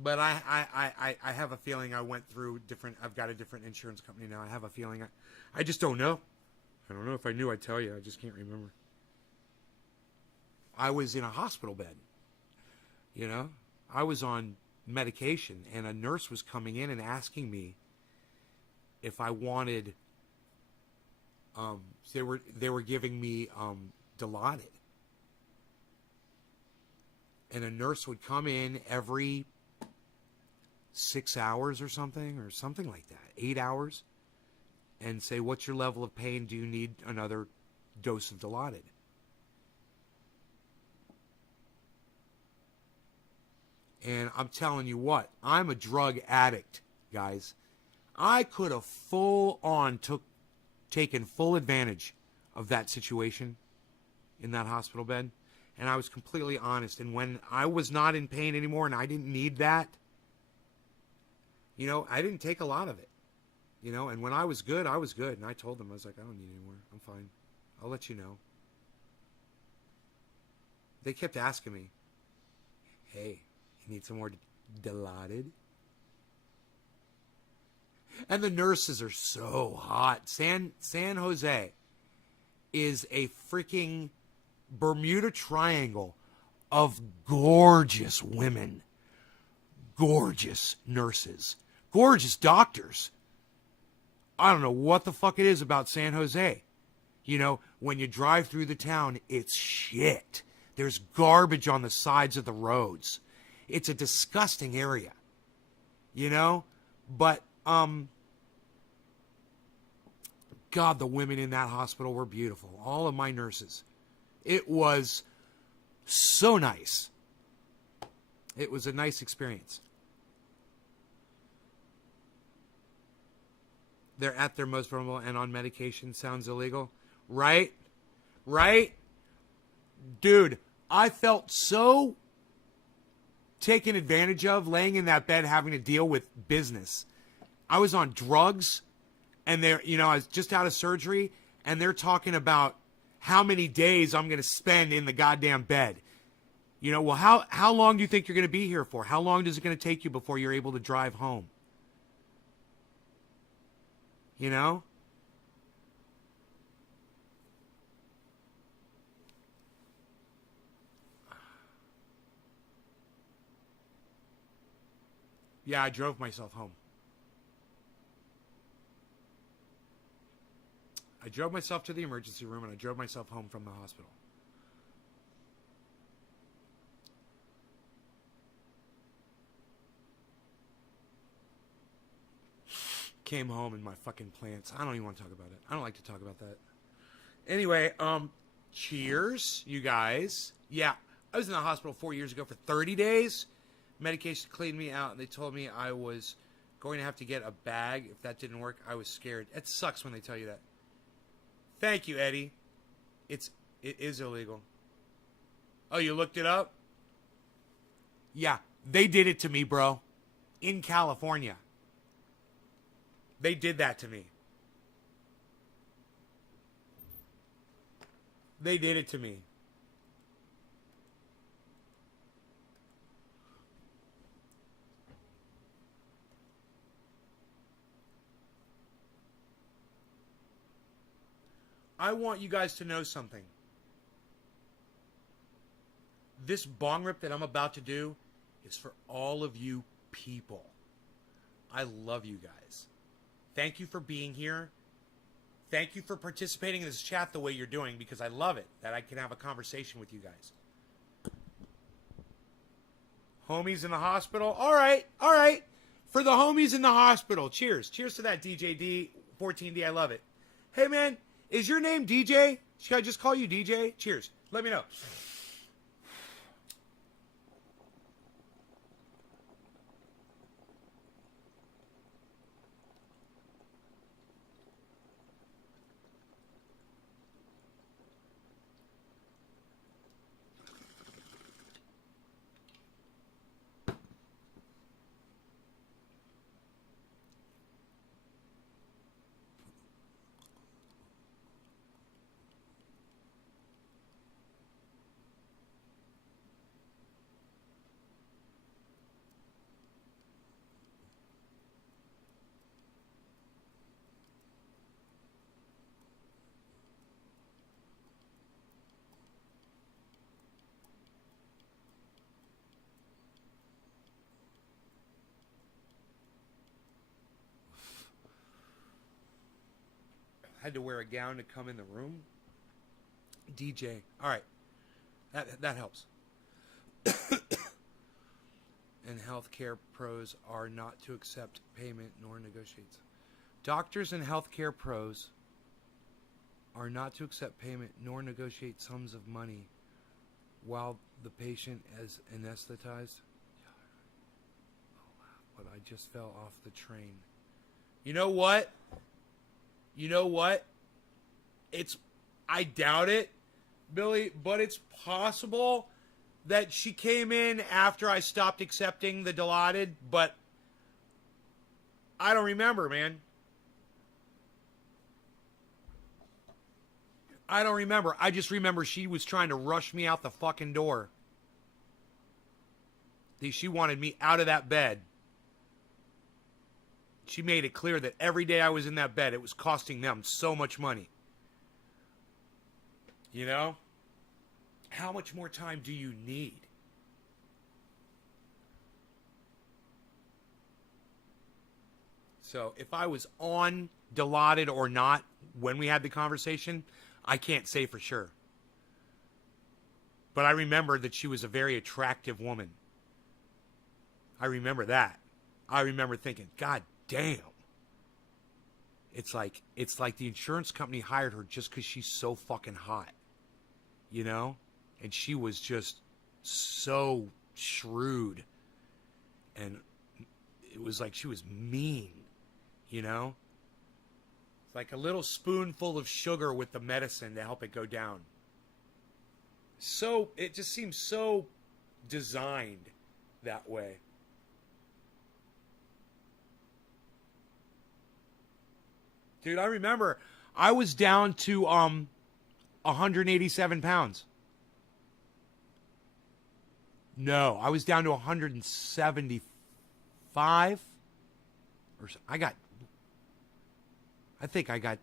But I have a feeling I went through different... I've got a different insurance company now. I have a feeling... I just don't know. I don't know. If I knew, I'd tell you. I just can't remember. I was in a hospital bed. You know? I was on medication, and a nurse was coming in and asking me if I wanted... they were giving me Dilaudid. And a nurse would come in every 6 hours or something like that, 8 hours, and say, what's your level of pain? Do you need another dose of Dilaudid? And I'm telling you what, I'm a drug addict, guys. I could have taken full advantage of that situation in that hospital bed. And I was completely honest. And when I was not in pain anymore and I didn't need that, you know, I didn't take a lot of it. You know, and when I was good, I was good. And I told them, I was like, I don't need any more. I'm fine. I'll let you know. They kept asking me, hey, you need some more Dilaudid? And the nurses are so hot. San Jose is a freaking Bermuda Triangle of gorgeous women, gorgeous nurses, gorgeous doctors. I don't know what the fuck it is about San Jose. You know, when you drive through the town, it's shit. There's garbage on the sides of the roads. It's a disgusting area, you know? But, God, the women in that hospital were beautiful. All of my nurses. It was so nice. It was a nice experience. They're at their most vulnerable and on medication. Sounds illegal. Right? Right? Dude, I felt so taken advantage of laying in that bed having to deal with business. I was on drugs, and I was just out of surgery, and they're talking about how many days I'm going to spend in the goddamn bed. You know, well, how long do you think you're going to be here for? How long is it going to take you before you're able to drive home? You know? Yeah, I drove myself home. I drove myself to the emergency room, and I drove myself home from the hospital. Came home in my fucking plants. I don't even want to talk about it. I don't like to talk about that. Anyway, cheers, you guys. Yeah, I was in the hospital 4 years ago for 30 days. Medication cleaned me out, and they told me I was going to have to get a bag. If that didn't work, I was scared. It sucks when they tell you that. Thank you, Eddie. It is illegal. Oh, you looked it up? Yeah, they did it to me, bro. In California. They did that to me. They did it to me. I want you guys to know something. This bong rip that I'm about to do is for all of you people. I love you guys. Thank you for being here. Thank you for participating in this chat the way you're doing, because I love it that I can have a conversation with you guys. Homies in the hospital. All right. All right. For the homies in the hospital. Cheers. Cheers to that, DJD 14D. I love it. Hey, man. Is your name DJ? Should I just call you DJ? Cheers. Let me know. had to wear a gown to come in the room. DJ. All right. That helps. And healthcare pros are not to accept payment nor negotiate. Doctors and healthcare pros are not to accept payment nor negotiate sums of money while the patient is anesthetized. But I just fell off the train. You know what? I doubt it, Billy, but it's possible that she came in after I stopped accepting the Dilaudid, but I don't remember, man. I don't remember. I just remember she was trying to rush me out the fucking door. She wanted me out of that bed. She made it clear that every day I was in that bed, it was costing them so much money. You know? How much more time do you need? So if I was on Dilaudid or not when we had the conversation, I can't say for sure. But I remember that she was a very attractive woman. I remember that. I remember thinking, God damn. It's like the insurance company hired her just because she's so fucking hot. You know? And she was just so shrewd. And it was like she was mean. You know? It's like a little spoonful of sugar with the medicine to help it go down. So, it just seems so designed that way. Dude, I remember I was down to 187 pounds. No, I was down to 175. I think I got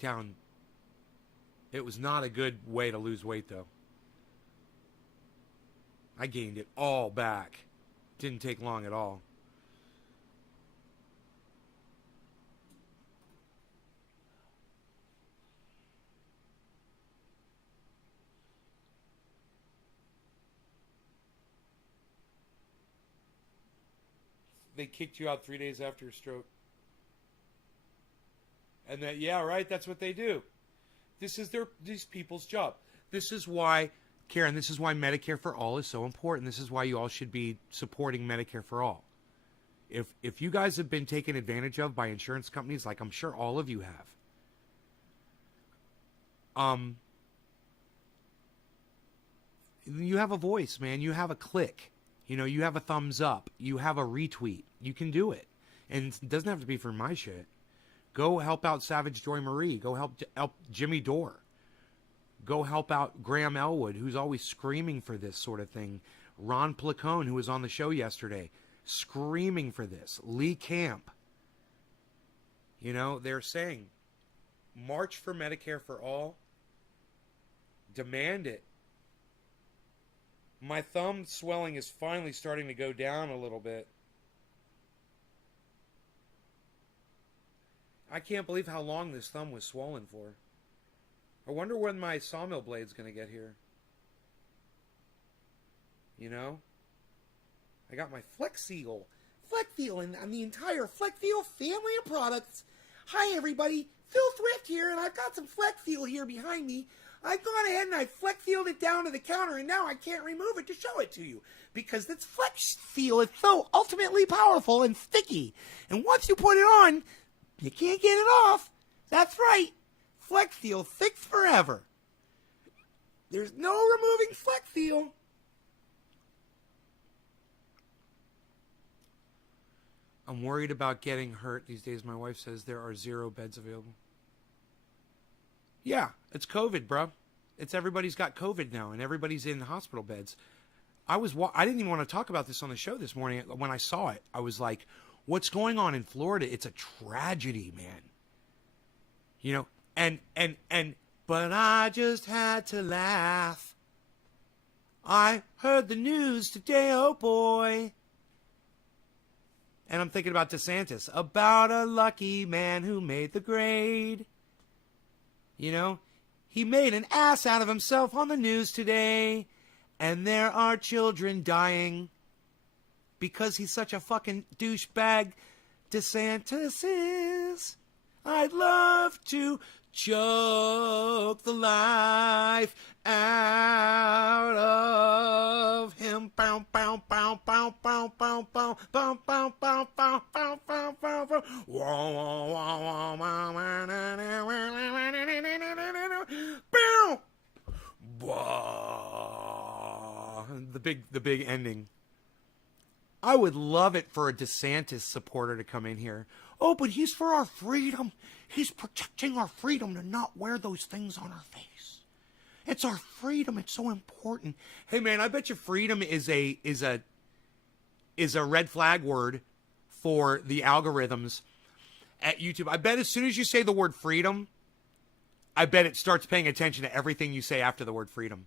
down. It was not a good way to lose weight, though. I gained it all back. Didn't take long at all. They kicked you out 3 days after your stroke. And that, yeah, right, that's what they do. This is these people's job. This is why, Karen, this is why Medicare for All is so important. This is why you all should be supporting Medicare for All. If you guys have been taken advantage of by insurance companies, like I'm sure all of you have, you have a voice, man. You have a click. You know, you have a thumbs up. You have a retweet. You can do it. And it doesn't have to be for my shit. Go help out Savage Joy Marie. Go help Jimmy Dore. Go help out Graham Elwood, who's always screaming for this sort of thing. Ron Placone, who was on the show yesterday, screaming for this. Lee Camp. You know, they're saying, march for Medicare for All. Demand it. My thumb swelling is finally starting to go down a little bit. I can't believe how long this thumb was swollen for. I wonder when my sawmill blade's going to get here. You know? I got my Flex Seal. Flex Seal and the entire Flex Seal family of products. Hi everybody, Phil Thrift here, and I've got some Flex Seal here behind me. I've gone ahead and I Flex Sealed it down to the counter, and now I can't remove it to show it to you. Because this Flex Seal is so ultimately powerful and sticky. And once you put it on, you can't get it off. That's right. Flex Seal fixed forever. There's no removing Flex Seal. I'm worried about getting hurt these days. My wife says there are 0 beds available. Yeah, it's COVID, bro. It's everybody's got COVID now, and everybody's in hospital beds. I didn't even want to talk about this on the show this morning. When I saw it, I was like, what's going on in Florida? It's a tragedy, man. You know, but I just had to laugh. I heard the news today, oh boy. And I'm thinking about DeSantis, about a lucky man who made the grade. You know, he made an ass out of himself on the news today, and there are children dying because he's such a fucking douchebag. DeSantis is. I'd love to choke the life out of him. Bow, bow, bow, bow, bow, bow, bow, bow, bow, bow, bow, bow, bow, bow, bow. The big ending. I would love it for a DeSantis supporter to come in here. Oh, but he's for our freedom. He's protecting our freedom to not wear those things on our face. It's our freedom. It's so important. Hey, man, I bet you freedom is a red flag word for the algorithms at YouTube. I bet as soon as you say the word freedom, I bet it starts paying attention to everything you say after the word freedom.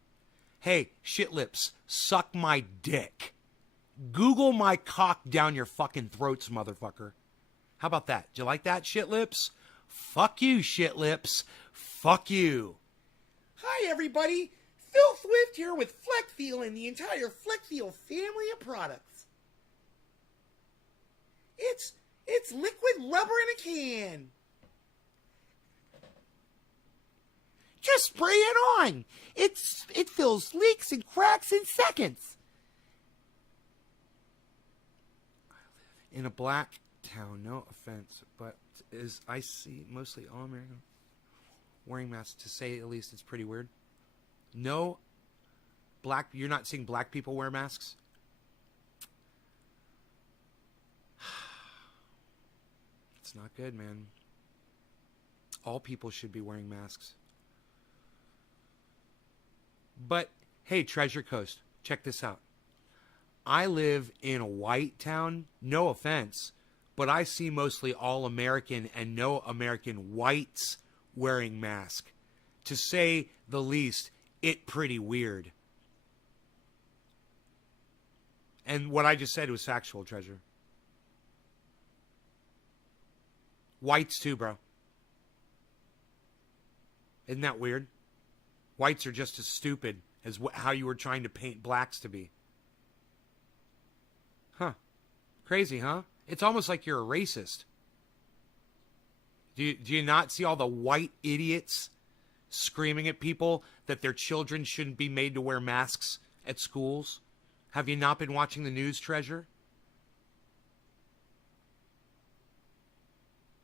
Hey, shit lips, suck my dick. Google my cock down your fucking throats, motherfucker. How about that? Do you like that, shit lips? Fuck you, shit lips. Fuck you. Hi, everybody. Phil Swift here with FlexFeel and the entire FlexFeel family of products. It's liquid rubber in a can. Just spray it on. It fills leaks and cracks in seconds. In a black town, no offense, but as I see mostly all American wearing masks, to say at least it's pretty weird. No black, you're not seeing black people wear masks? It's not good, man. All people should be wearing masks. But, hey, Treasure Coast, check this out. I live in a white town, no offense, but I see mostly all American and no American whites wearing masks. To say the least, it pretty weird. And what I just said was factual, Treasure. Whites too, bro. Isn't that weird? Whites are just as stupid as how you were trying to paint blacks to be. Huh. Crazy, huh? It's almost like you're a racist. Do you not see all the white idiots screaming at people that their children shouldn't be made to wear masks at schools? Have you not been watching the news, Treasure?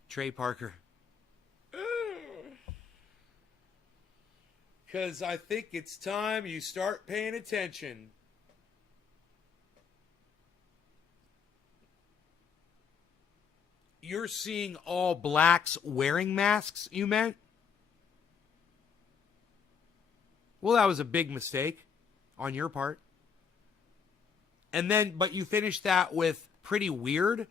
Trey Parker. Because I think it's time you start paying attention. You're seeing all blacks wearing masks, you meant? Well, that was a big mistake on your part. And then, but you finished that with pretty weird.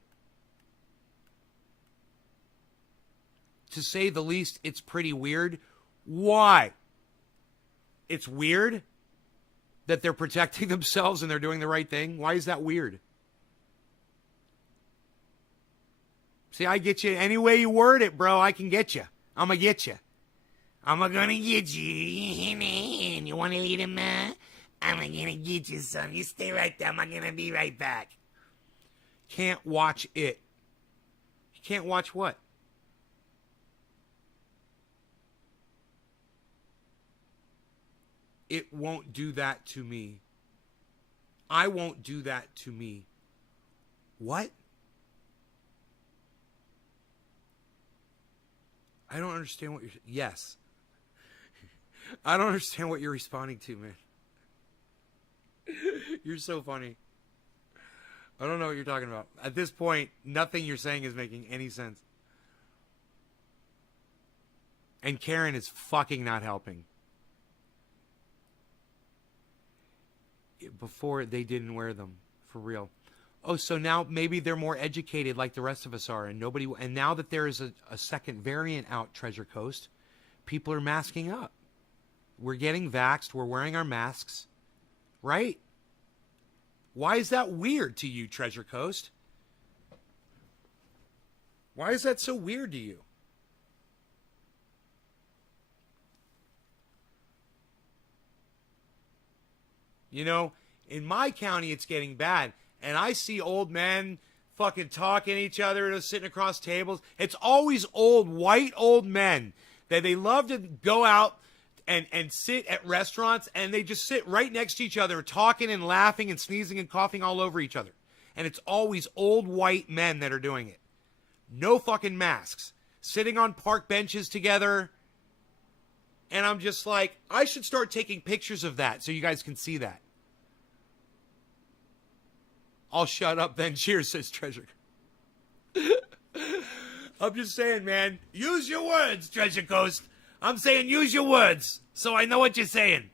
To say the least, it's pretty weird. Why? It's weird that they're protecting themselves and they're doing the right thing. Why is that weird? See, I get you any way you word it, bro. I can get you. I'm going to get you. I'm going to get you. You want to eat him, man? I'm going to get you some. You stay right there. I'm going to be right back. Can't watch it. You can't watch what? It won't do that to me. I won't do that to me. What? I don't understand what you're... Yes. I don't understand what you're responding to, man. You're so funny. I don't know what you're talking about. At this point, nothing you're saying is making any sense. And Karen is fucking not helping. Before, they didn't wear them. For real. Oh, so now maybe they're more educated like the rest of us are. And now that there is a second variant out, Treasure Coast, people are masking up. We're getting vaxxed. We're wearing our masks. Right? Why is that weird to you, Treasure Coast? Why is that so weird to you? You know, in my county, it's getting bad. And I see old men fucking talking to each other, sitting across tables. It's always white old men that they love to go out and sit at restaurants, and they just sit right next to each other, talking and laughing and sneezing and coughing all over each other. And it's always old white men that are doing it. No fucking masks. Sitting on park benches together. And I'm just like, I should start taking pictures of that so you guys can see that. I'll shut up then. Cheers, says Treasure. I'm just saying, man. Use your words, Treasure Coast. I'm saying use your words so I know what you're saying.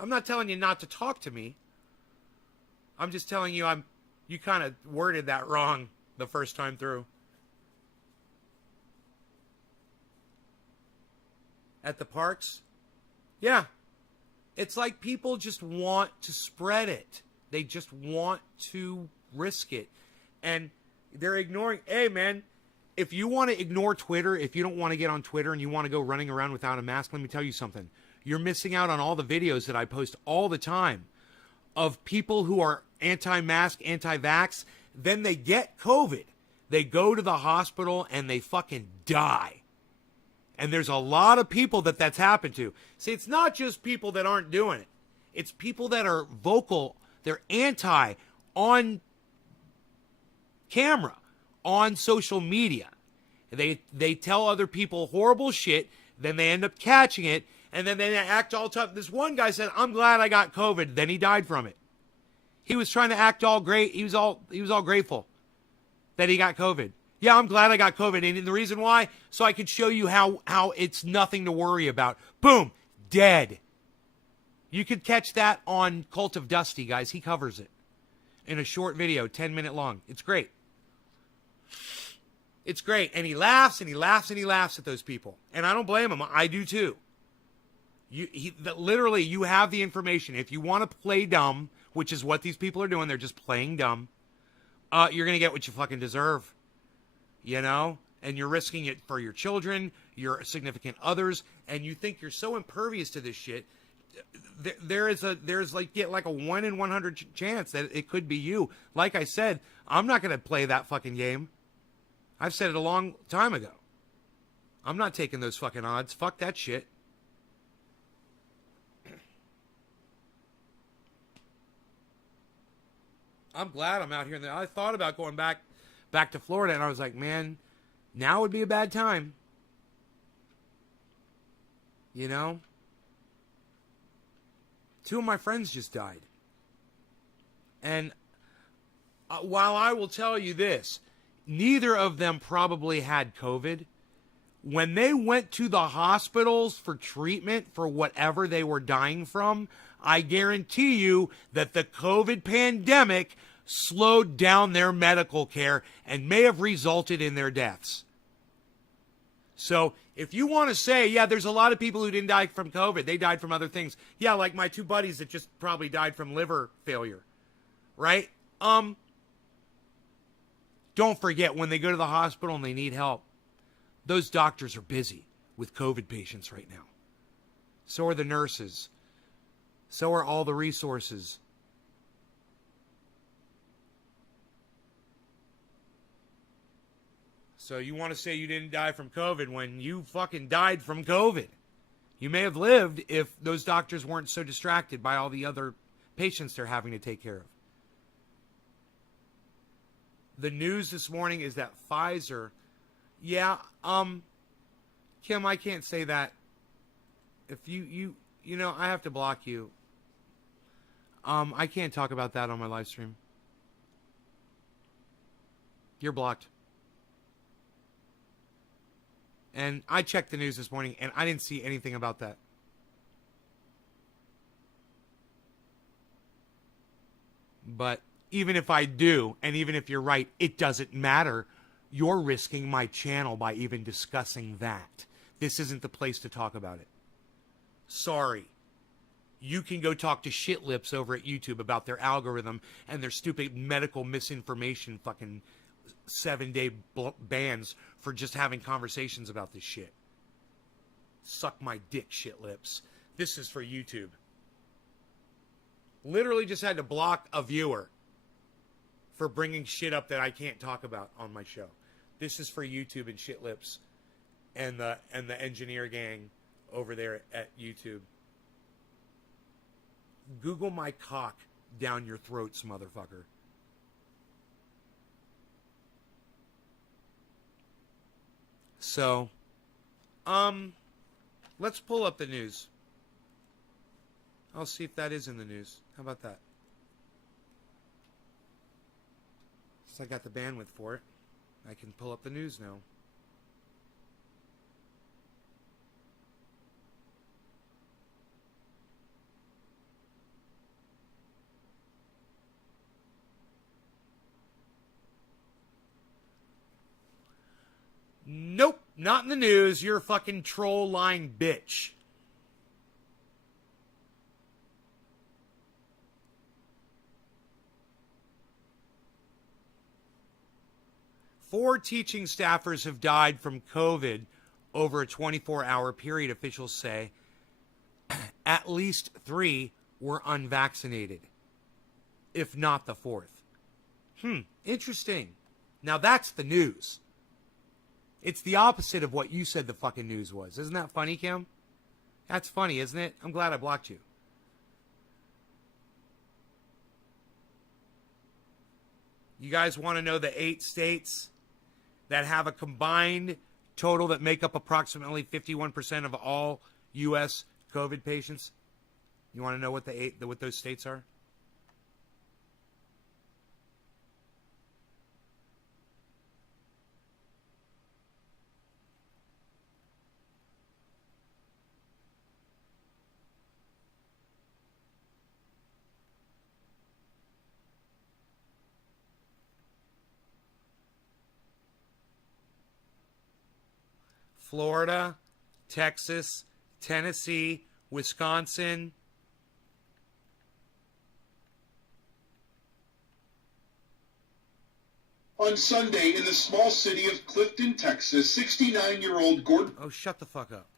I'm not telling you not to talk to me. I'm just telling you you kind of worded that wrong the first time through. At the parks? Yeah. It's like people just want to spread it. They just want to risk it. And they're ignoring, hey man, if you want to ignore Twitter, if you don't want to get on Twitter and you want to go running around without a mask, let me tell you something. You're missing out on all the videos that I post all the time of people who are anti-mask, anti-vax. Then they get COVID. They go to the hospital and they fucking die. And there's a lot of people that's happened to. See, it's not just people that aren't doing it. It's people that are vocal. They're anti on camera, on social media. They tell other people horrible shit. Then they end up catching it. And then they act all tough. This one guy said, I'm glad I got COVID. Then he died from it. He was trying to act all great. He was all grateful that he got COVID. Yeah, I'm glad I got COVID. And the reason why, so I could show you how it's nothing to worry about. Boom, dead. You could catch that on Cult of Dusty, guys. He covers it in a short video, 10-minute long. It's great. It's great. And he laughs and he laughs and he laughs at those people. And I don't blame him. I do too. Literally, you have the information. If you want to play dumb, which is what these people are doing, they're just playing dumb, you're going to get what you fucking deserve. You know? And you're risking it for your children, your significant others, and you think you're so impervious to this shit. There's like a 1 in 100 chance that it could be you. Like I said, I'm not going to play that fucking game. I've said it a long time ago. I'm not taking those fucking odds. Fuck that shit. I'm glad I'm out here. I thought about going back to Florida, and I was like, man, now would be a bad time. You know? 2 of my friends just died. And while I will tell you this, neither of them probably had COVID. When they went to the hospitals for treatment for whatever they were dying from, I guarantee you that the COVID pandemic slowed down their medical care and may have resulted in their deaths. So if you want to say, yeah, there's a lot of people who didn't die from COVID. They died from other things. Yeah, like my 2 buddies that just probably died from liver failure. Right? Don't forget, when they go to the hospital and they need help, those doctors are busy with COVID patients right now. So are the nurses. So are all the resources. So you want to say you didn't die from COVID when you fucking died from COVID. You may have lived if those doctors weren't so distracted by all the other patients they're having to take care of. The news this morning is that Pfizer, Kim, I can't say that. If you know, I have to block you. I can't talk about that on my live stream. You're blocked. And I checked the news this morning, and I didn't see anything about that. But even if I do, and even if you're right, it doesn't matter. You're risking my channel by even discussing that. This isn't the place to talk about it. Sorry. You can go talk to shit lips over at YouTube about their algorithm and their stupid medical misinformation fucking 7-day bans for just having conversations about this shit. Suck my dick, shit lips. This is for YouTube. Literally just had to block a viewer for bringing shit up that I can't talk about on my show. This is for YouTube and Shit Lips and the engineer gang over there at YouTube. Google my cock down your throats, motherfucker. So, let's pull up the news. I'll see if that is in the news. How about that? Since I got the bandwidth for it, I can pull up the news now. Nope, not in the news. You're a fucking troll lying bitch. Four teaching staffers have died from COVID over a 24-hour period, officials say. At least 3 were unvaccinated, if not the 4th. Interesting. Now that's the news. It's the opposite of what you said the fucking news was. Isn't that funny, Kim? That's funny, isn't it? I'm glad I blocked you. You guys want to know the 8 states that have a combined total that make up approximately 51% of all U.S. COVID patients? You want to know what what those states are? Florida, Texas, Tennessee, Wisconsin. On Sunday, in the small city of Clifton, Texas, 69-year-old Gordon... Oh, shut the fuck up.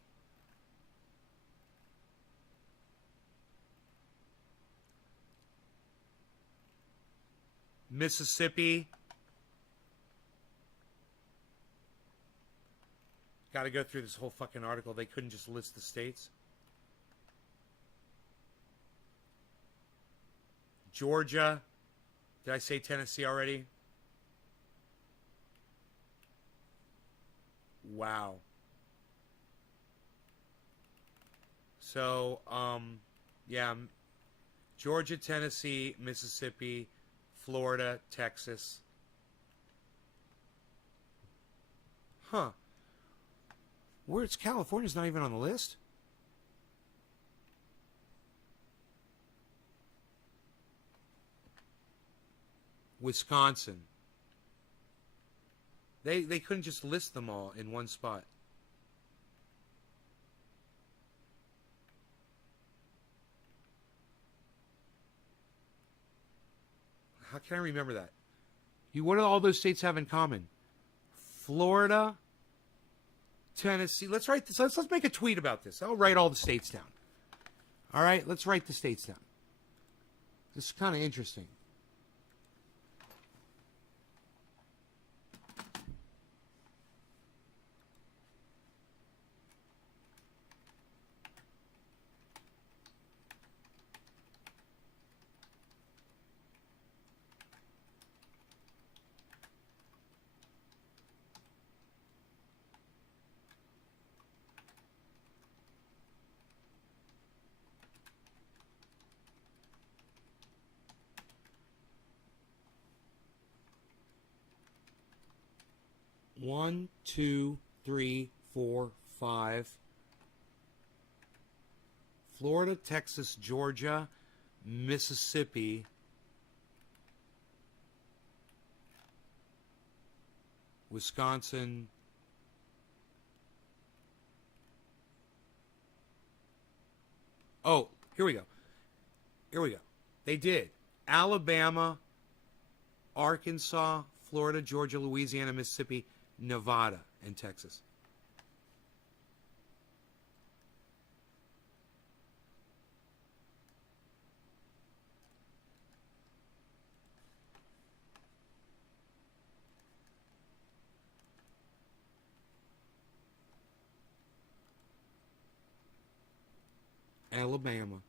Mississippi. Got to go through this whole fucking article. They couldn't just list the states. Georgia. Did I say Tennessee already? Wow. So, yeah. Georgia, Tennessee, Mississippi, Florida, Texas. Huh. Where's California's not even on the list? Wisconsin. They couldn't just list them all in one spot. How can I remember that? What do all those states have in common? Florida, Tennessee. Let's write this. Let's make a tweet about this. I'll write all the states down. All right, let's write the states down. This is kind of interesting. One, two, three, four, 5. Florida, Texas, Georgia, Mississippi, Wisconsin, oh, here we go. They did. Alabama, Arkansas, Florida, Georgia, Louisiana, Mississippi, Nevada, and Texas. Alabama,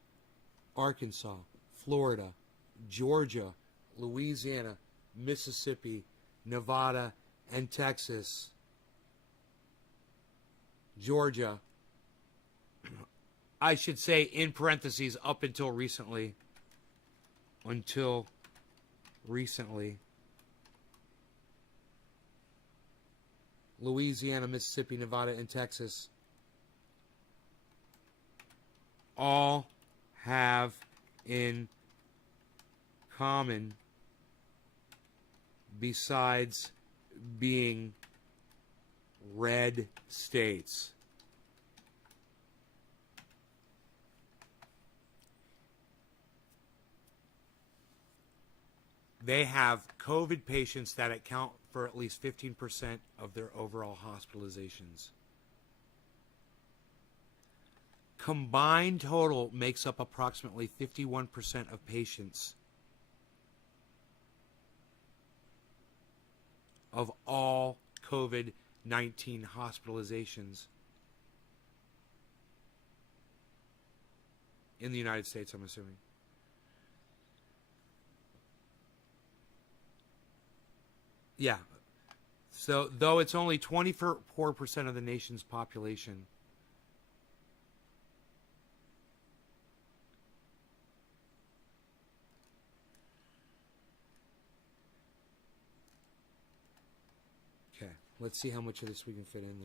Arkansas, Florida, Georgia, Louisiana, Mississippi, Nevada, and Texas. Georgia, I should say in parentheses, up until recently. Until recently. Louisiana, Mississippi, Nevada, and Texas all have in common, besides being red states, they have COVID patients that account for at least 15% of their overall hospitalizations. Combined total makes up approximately 51% of patients of all COVID-19 hospitalizations in the United States, I'm assuming. Yeah. So, though it's only 24% of the nation's population, okay, let's see how much of this we can fit in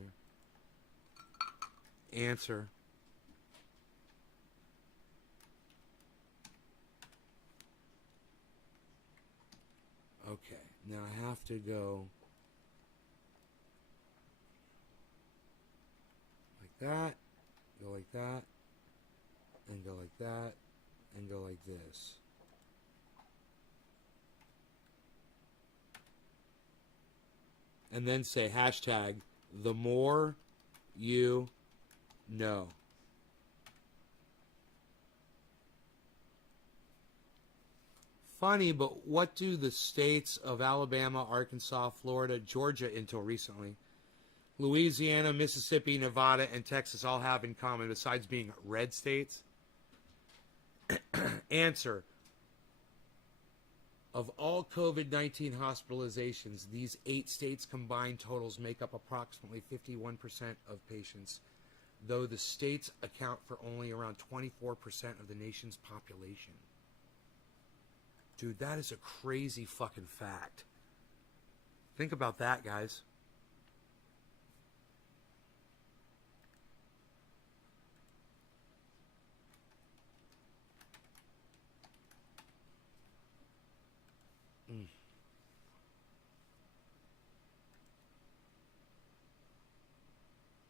there. Answer. Okay, now I have to go like that, go like that, and go like that, and go like this. And then say hashtag the more you know. Funny, but what do the states of Alabama, Arkansas, Florida, Georgia until recently, Louisiana, Mississippi, Nevada, and Texas all have in common besides being red states? Answer. Of all COVID-19 hospitalizations, these 8 states combined totals make up approximately 51% of patients, though the states account for only around 24% of the nation's population. Dude, that is a crazy fucking fact. Think about that, guys.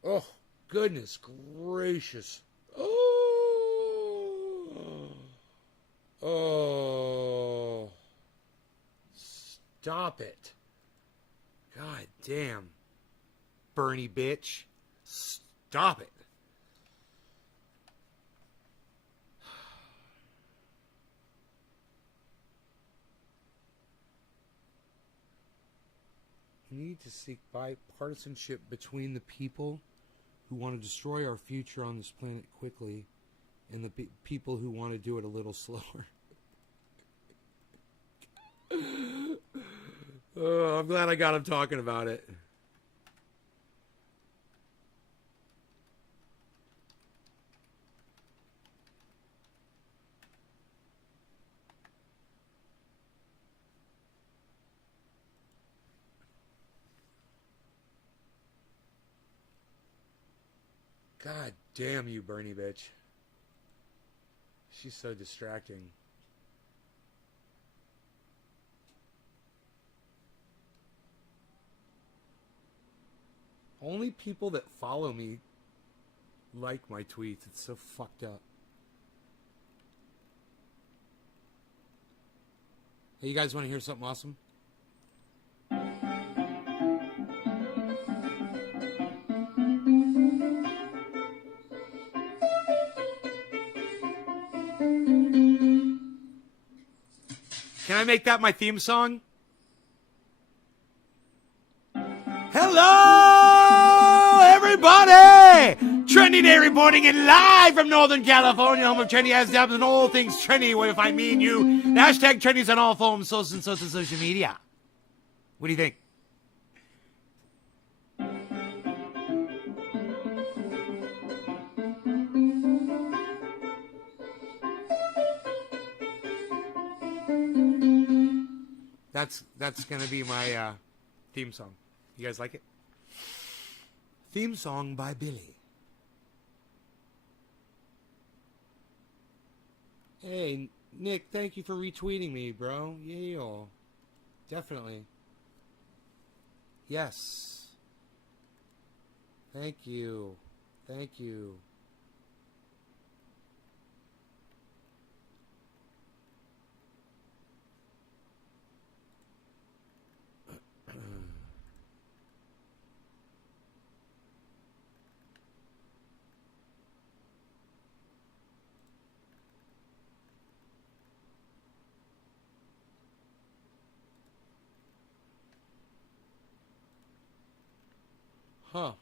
Oh, goodness gracious. Oh, stop it. God damn. Bernie bitch. Stop it. We need to seek bipartisanship between the people who want to destroy our future on this planet quickly and the people who want to do it a little slower. Oh, I'm glad I got him talking about it. God damn you, Bernie bitch. She's so distracting. Only people that follow me like my tweets. It's so fucked up. Hey, you guys want to hear something awesome? Can I make that my theme song? Hello, everybody! Trendy Day reporting it live from Northern California, home of trendy ass dabs and all things trendy, where you find me and you. Hashtag trendies on all forms, social media. What do you think? That's gonna be my theme song. You guys like it? Theme song by Billy. Hey, Nick, thank you for retweeting me, bro. Yeah, definitely. Yes. Thank you. Thank you. Huh.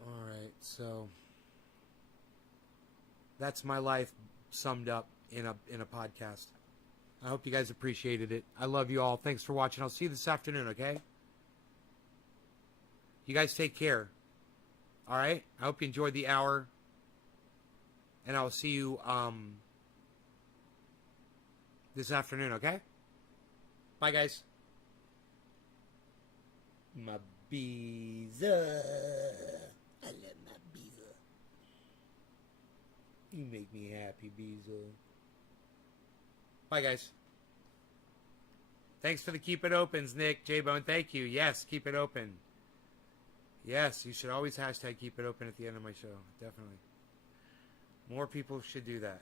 All right, so that's my life summed up in a podcast. I hope you guys appreciated it. I love you all. Thanks for watching. I'll see you this afternoon, okay? You guys take care. All right? I hope you enjoyed the hour. And I'll see you this afternoon, okay? Bye, guys. My bees. I love my bees. You make me happy, Beezel. Bye, guys. Thanks for the keep it opens, Nick. J-Bone, thank you. Yes, keep it open. Yes, you should always hashtag keep it open at the end of my show. Definitely. More people should do that.